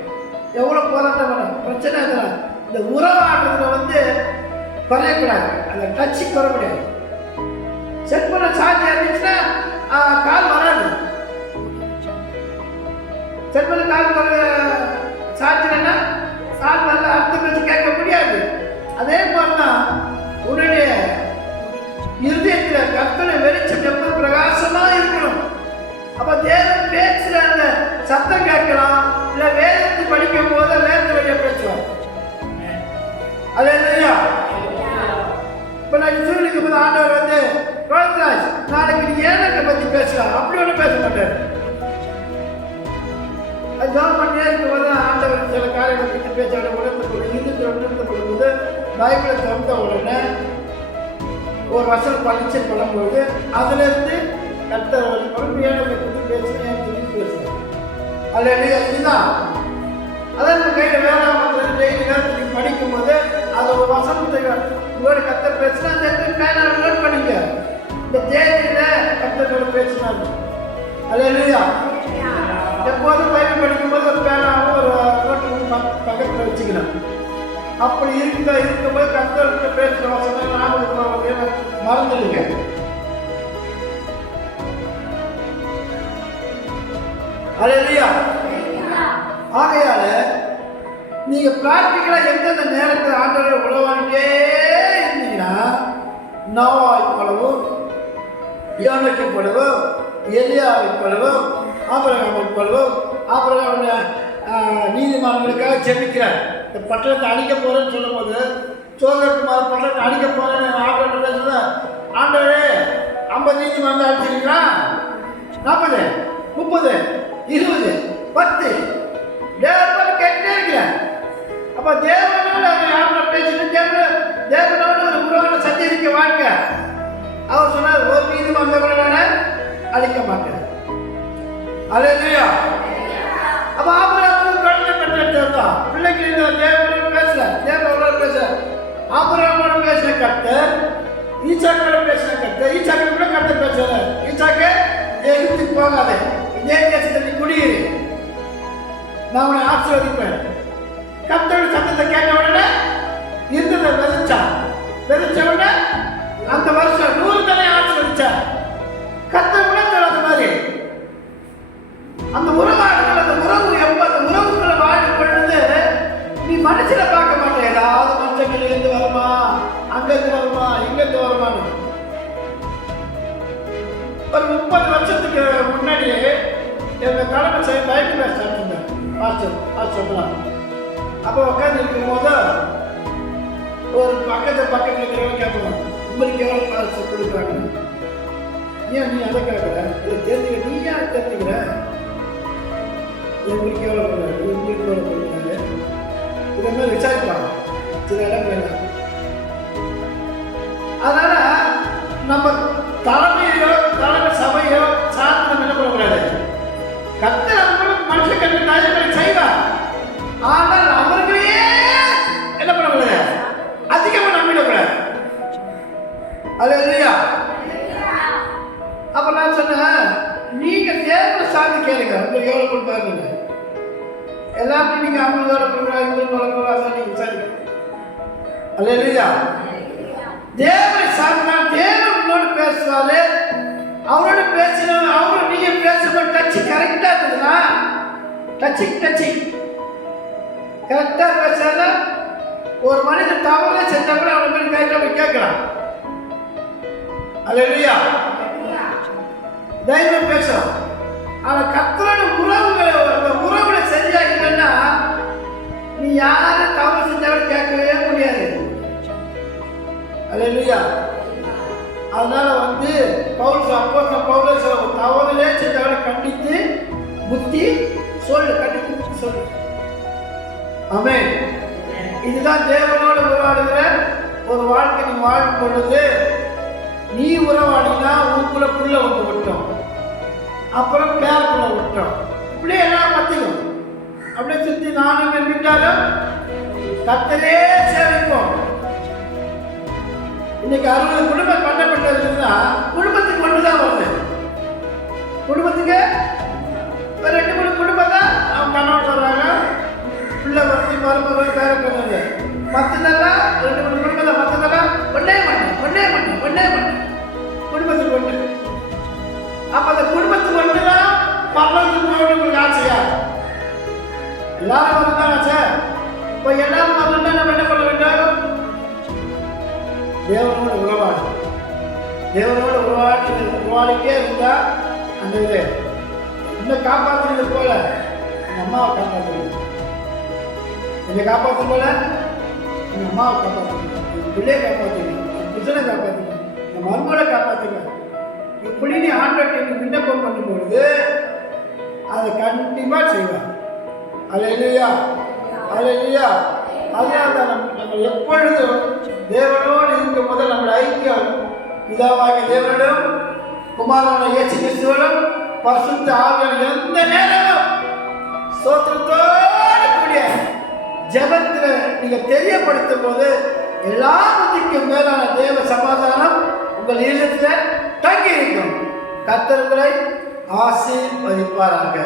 எவ்வளவு போராட்டம் பண்ண பிரச்சனை இல்லை. இந்த உறவாடுறதுல குறையக்கூடாது, அந்த டச்சு குறைக்கூடாது. செட் பண்ண சார்ஜ் இருந்துச்சுன்னா கால் வராது. செட் பண்ண கால் சார்ஜ்னா கால் வரல, அடுத்த பேச்சு கேட்க முடியாது. அதே மாதிரிதான் உன்னுடைய இருதயத்தில் கர்த்தரை வெளிச்சம் எப்ப பிரகாசமா இருக்கணும். அப்ப தேவன் பேசுற அந்த சத்தம் கேட்கலாம். இல்ல வேதத்தை படிக்கும் போது வேதத்தை வழியா பேசுவார். அல்லேலூயா. இப்ப நான் சூரியனுக்கு போது ஆண்டவர் வந்து கோவிந்தராஜ் நாளைக்கு நீ ஏனத்தை பத்தி பேசலாம் அப்படி ஒண்ணு பேச மாட்டார். அது ஜாப் பண்ணியே இருக்கும் போது ஆண்டவர் சில காரியங்களை பற்றி பேச உணர்த்தப்படும் போது பைபிளை திறந்த உடனே ஒரு வருஷம் பரீட்சை பண்ணும்போது அதுல இருந்து கர்த்தர் பொறுமையான பற்றி பேசுறேன் பேசுறேன். அல்லேலூயா. இதுதான் அதான் நம்ம கையில வேளாண் டெய்லி நேரத்துக்கு படிக்கும் போது அது ஒரு வசனத்தை உங்களோட கர்த்தர் பேசுனா அந்த இடத்துல பேனாவை நோட் பண்ணிக்க. இந்த தேதியில கர்த்தரோட பேசினாங்க. அல்லேலூயா. எப்போதும் பைபிள் படிக்கும்போது ஒரு பேனாவும் ஒரு நோட்டு பக்கத்தில் வச்சுக்கலாம். அப்படி இருக்கும்போது கர்த்தர்கிட்ட பேசுற வசனம் ஞாபகத்தில் மறந்துடுங்க. அல்லேலூயா. ஆகையால நீங்க பிராக்டிகலா எந்தெந்த நேரத்தில் ஆண்டவரை உழவானிட்டே இருந்தீங்கன்னா நோவாவை போலவும் யோனாவை போலவும் எலியாவை போலவும் ஆபிரகாமை போலவும் ஆபிரகாமுடைய நீதிமான்களுக்காக ஜெபிக்கிறார். இந்த பட்டணத்தை அழிக்க போறேன்னு சொல்லும் போது சோதரகுமார் பட்டணத்தை அழிக்க போறேன்னு ஆண்டவர் ஆண்டவரே 50 நீதிமான்கள் அழிச்சிருக்கீங்களா? 40, 30, 20, 10 தேவன் கேட்டே இருக்கிறார். அப்ப தேவனோட யாரும் பேசிட்டு தேவனோட ஒரு உருவான சஞ்சரிக்க வாழ்க்கை. அவர் சொன்னார் ஒரு நீதிமன்ற கூட நான் அழிக்க மாட்டேன். அல்லேலூயா. அப்ப ஆபிரகாம் குழந்தை பெற்றெடுத்தா பிள்ளைக்கு தேவனோட பேசல, தேவனோட பேசல. ஆபிரகாமோட பேசின கர்த்தர் ஈசாக்கோட பேசின கர்த்தர் ஈசாக்கு கூட கர்த்தர் பேசல. ஈசாக்கு எகிப்துக்கு போகாத, இதே தேசத்துல குடியிரு, நான் உன்னை ஆசீர்வதிப்பேன். கர்த்தரோட சத்தத்தை கேட்ட உடனே இருந்ததை விதைச்ச உடனே அந்த வருஷம் 100 தலை ஆசீர்வதிச்சார். கர்த்தர் உணர்ந்தார். அந்த மாதிரி அந்த உறவாடுகள், அந்த உறவு அந்த உறவுகளை வாழும் பொழுது நீ மனுஷனை பார்க்க மாட்டேன். ஏதாவது மனுஷங்கள் இருந்து வருமா, அங்கிருந்து வருமா, இங்கிருந்து வருமானு. ஒரு 30 வருஷத்துக்கு முன்னாடியே எங்க தலைமை செய்ய பைபிள் பேச இருந்தார் பாஸ்டர். அப்போ உட்காந்து இருக்கும் போது ஒரு பக்கத்தில் இருக்கிறவங்க கேட்பாங்க உங்களுக்கு எவ்வளோ காசு கொடுக்குறாங்க. ஏன் நீ அதை கேட்குற? இதை தெரிஞ்சுக்க நீ ஏன் தெரிஞ்சுக்கிற? உங்களுக்கு எவ்வளோ பண்ணுறாரு, உங்களுக்கு எவ்வளோ பண்ணுறாரு, இதை மாதிரி விசாரிப்பாங்க சில இடங்கள்ல. அதனால நம்ம தலைமையோ தலைமை சபையோ சார்ந்து நம்ம என்ன பண்ணக்கூடாது. கர்த்தர் அவங்களுக்கு மனுஷ கற்ற காரியங்களை செய்வார். ஆனால் அவர்களே என்ன பண்ணக்கூடாது, அதிகமாக நம்பிடக்கூடாது. அது இல்லையா? அப்ப நான் சொன்னேன், நீங்க தேர்வு சார்ந்து கேளுங்க. உங்களுக்கு எவ்வளவு கொடுப்பாருங்க எல்லாத்தையும் நீங்க அவங்களுக்கு எவ்வளவு கொடுக்குறா, இவங்களுக்கு எவ்வளவு கொடுக்குறா நீங்க விசாரிக்க. அது இல்லையா? தேவனை சார்ந்தா தேவன் உங்களோடு பேசுவாரு. அவரோட பேசணும். அவரோட நீங்க பேசும்போது டச்சு கரெக்டா இருக்குதுன்னா, டச்சு கரெக்டா பேசாத ஒரு மனிதன் தவறே செஞ்சா கூட அவனை போய் கரெக்டா போய் கேட்கலாம். அது இல்லையா? தெய்வம் பேசுறோம். ஆனா கர்த்தரோட உறவுகளை சரியா இல்லைன்னா நீ யாரும் தவறு செஞ்சாலும் கேட்கவே முடியாது. அல்லேலூயா. அதனால பவுல் தவறுலே செஞ்சவனை கண்டித்து புத்தி சொல்லு. ஆமென். இதுதான் தேவனோடு உறவாடுகிற ஒரு வாழ்க்கை. நீ வாழும் பொழுது நீ உறவாடினா உங்களுக்குள்ள புள்ள வந்து விட்டோம், அப்புறம் பேருக்குள்ள விட்டோம், இப்படியே எல்லாம் பத்தியும் அப்படியே சுற்றி நானும் விட்டாலும் கர்த்தரே சேவிப்போம். இன்னைக்கு 60 குடும்பம் பண்ணப்பட்டிருக்குன்னா குடும்பத்துக்கு ஒன்றுதான் வருது. குடும்பத்துக்கு 2-3 குடும்பம் தான் அவங்க கண்ணோடு வர்றாங்க, பிள்ளை வசதி மருமகள் பேர பண்ணுறது. மற்றதெல்லாம் 2-3 குடும்பம் தான். மற்றதெல்லாம் ஒன்னே குடும்பத்துக்கு ஒன்று. அப்ப அந்த குடும்பத்துக்கு ஒன்றுதான் பரலோகத்துக்கு போகணும் உங்களுக்கு ஆசையா? எல்லாரும் வரதான் சார். இப்போ எல்லாரும் வரணும்னா நம்ம என்ன பண்ண வேண்டும்? தேவனோட உறவாடிக்கே இருந்தா அந்த இது இன்னும் காப்பாற்றுறது போல எங்கள் அம்மாவை காப்பாற்றுறது, என்னை காப்பாற்றும் போல எங்கள் அம்மாவை காப்பாற்றுங்க, என் பிள்ளையை காப்பாற்றுங்க, என் புருஷனை காப்பாற்றுங்க, என் மருமகளை காப்பாற்றுங்க. இப்படி நீ ஆண்டவர்கிட்ட விண்ணப்பம் பண்ணும்பொழுது அதை கண்டிப்பா செய்வார். அல்லேலூயா. அதனால தான் நம்ம எப்பொழுதும் தேவனோடு இருக்கும் போது நம்முடைய ஐக்கியம் பிதாவாகிய தேவனும் குமாரனான இயேசு கிறிஸ்துவோடும் பரிசுத்த ஆவியானவரும் எந்த நேரமும் ஸ்தோத்திரத்தோடு கூடிய ஜெபத்தில் நீங்க தெரியப்படுத்தும் போது எல்லா புத்திக்கும் மேலான தேவ சமாதானம் உங்கள் இல்லத்தில் தங்கி இருக்கும். கர்த்தர் உங்களை ஆசீர்வதிப்பாராக.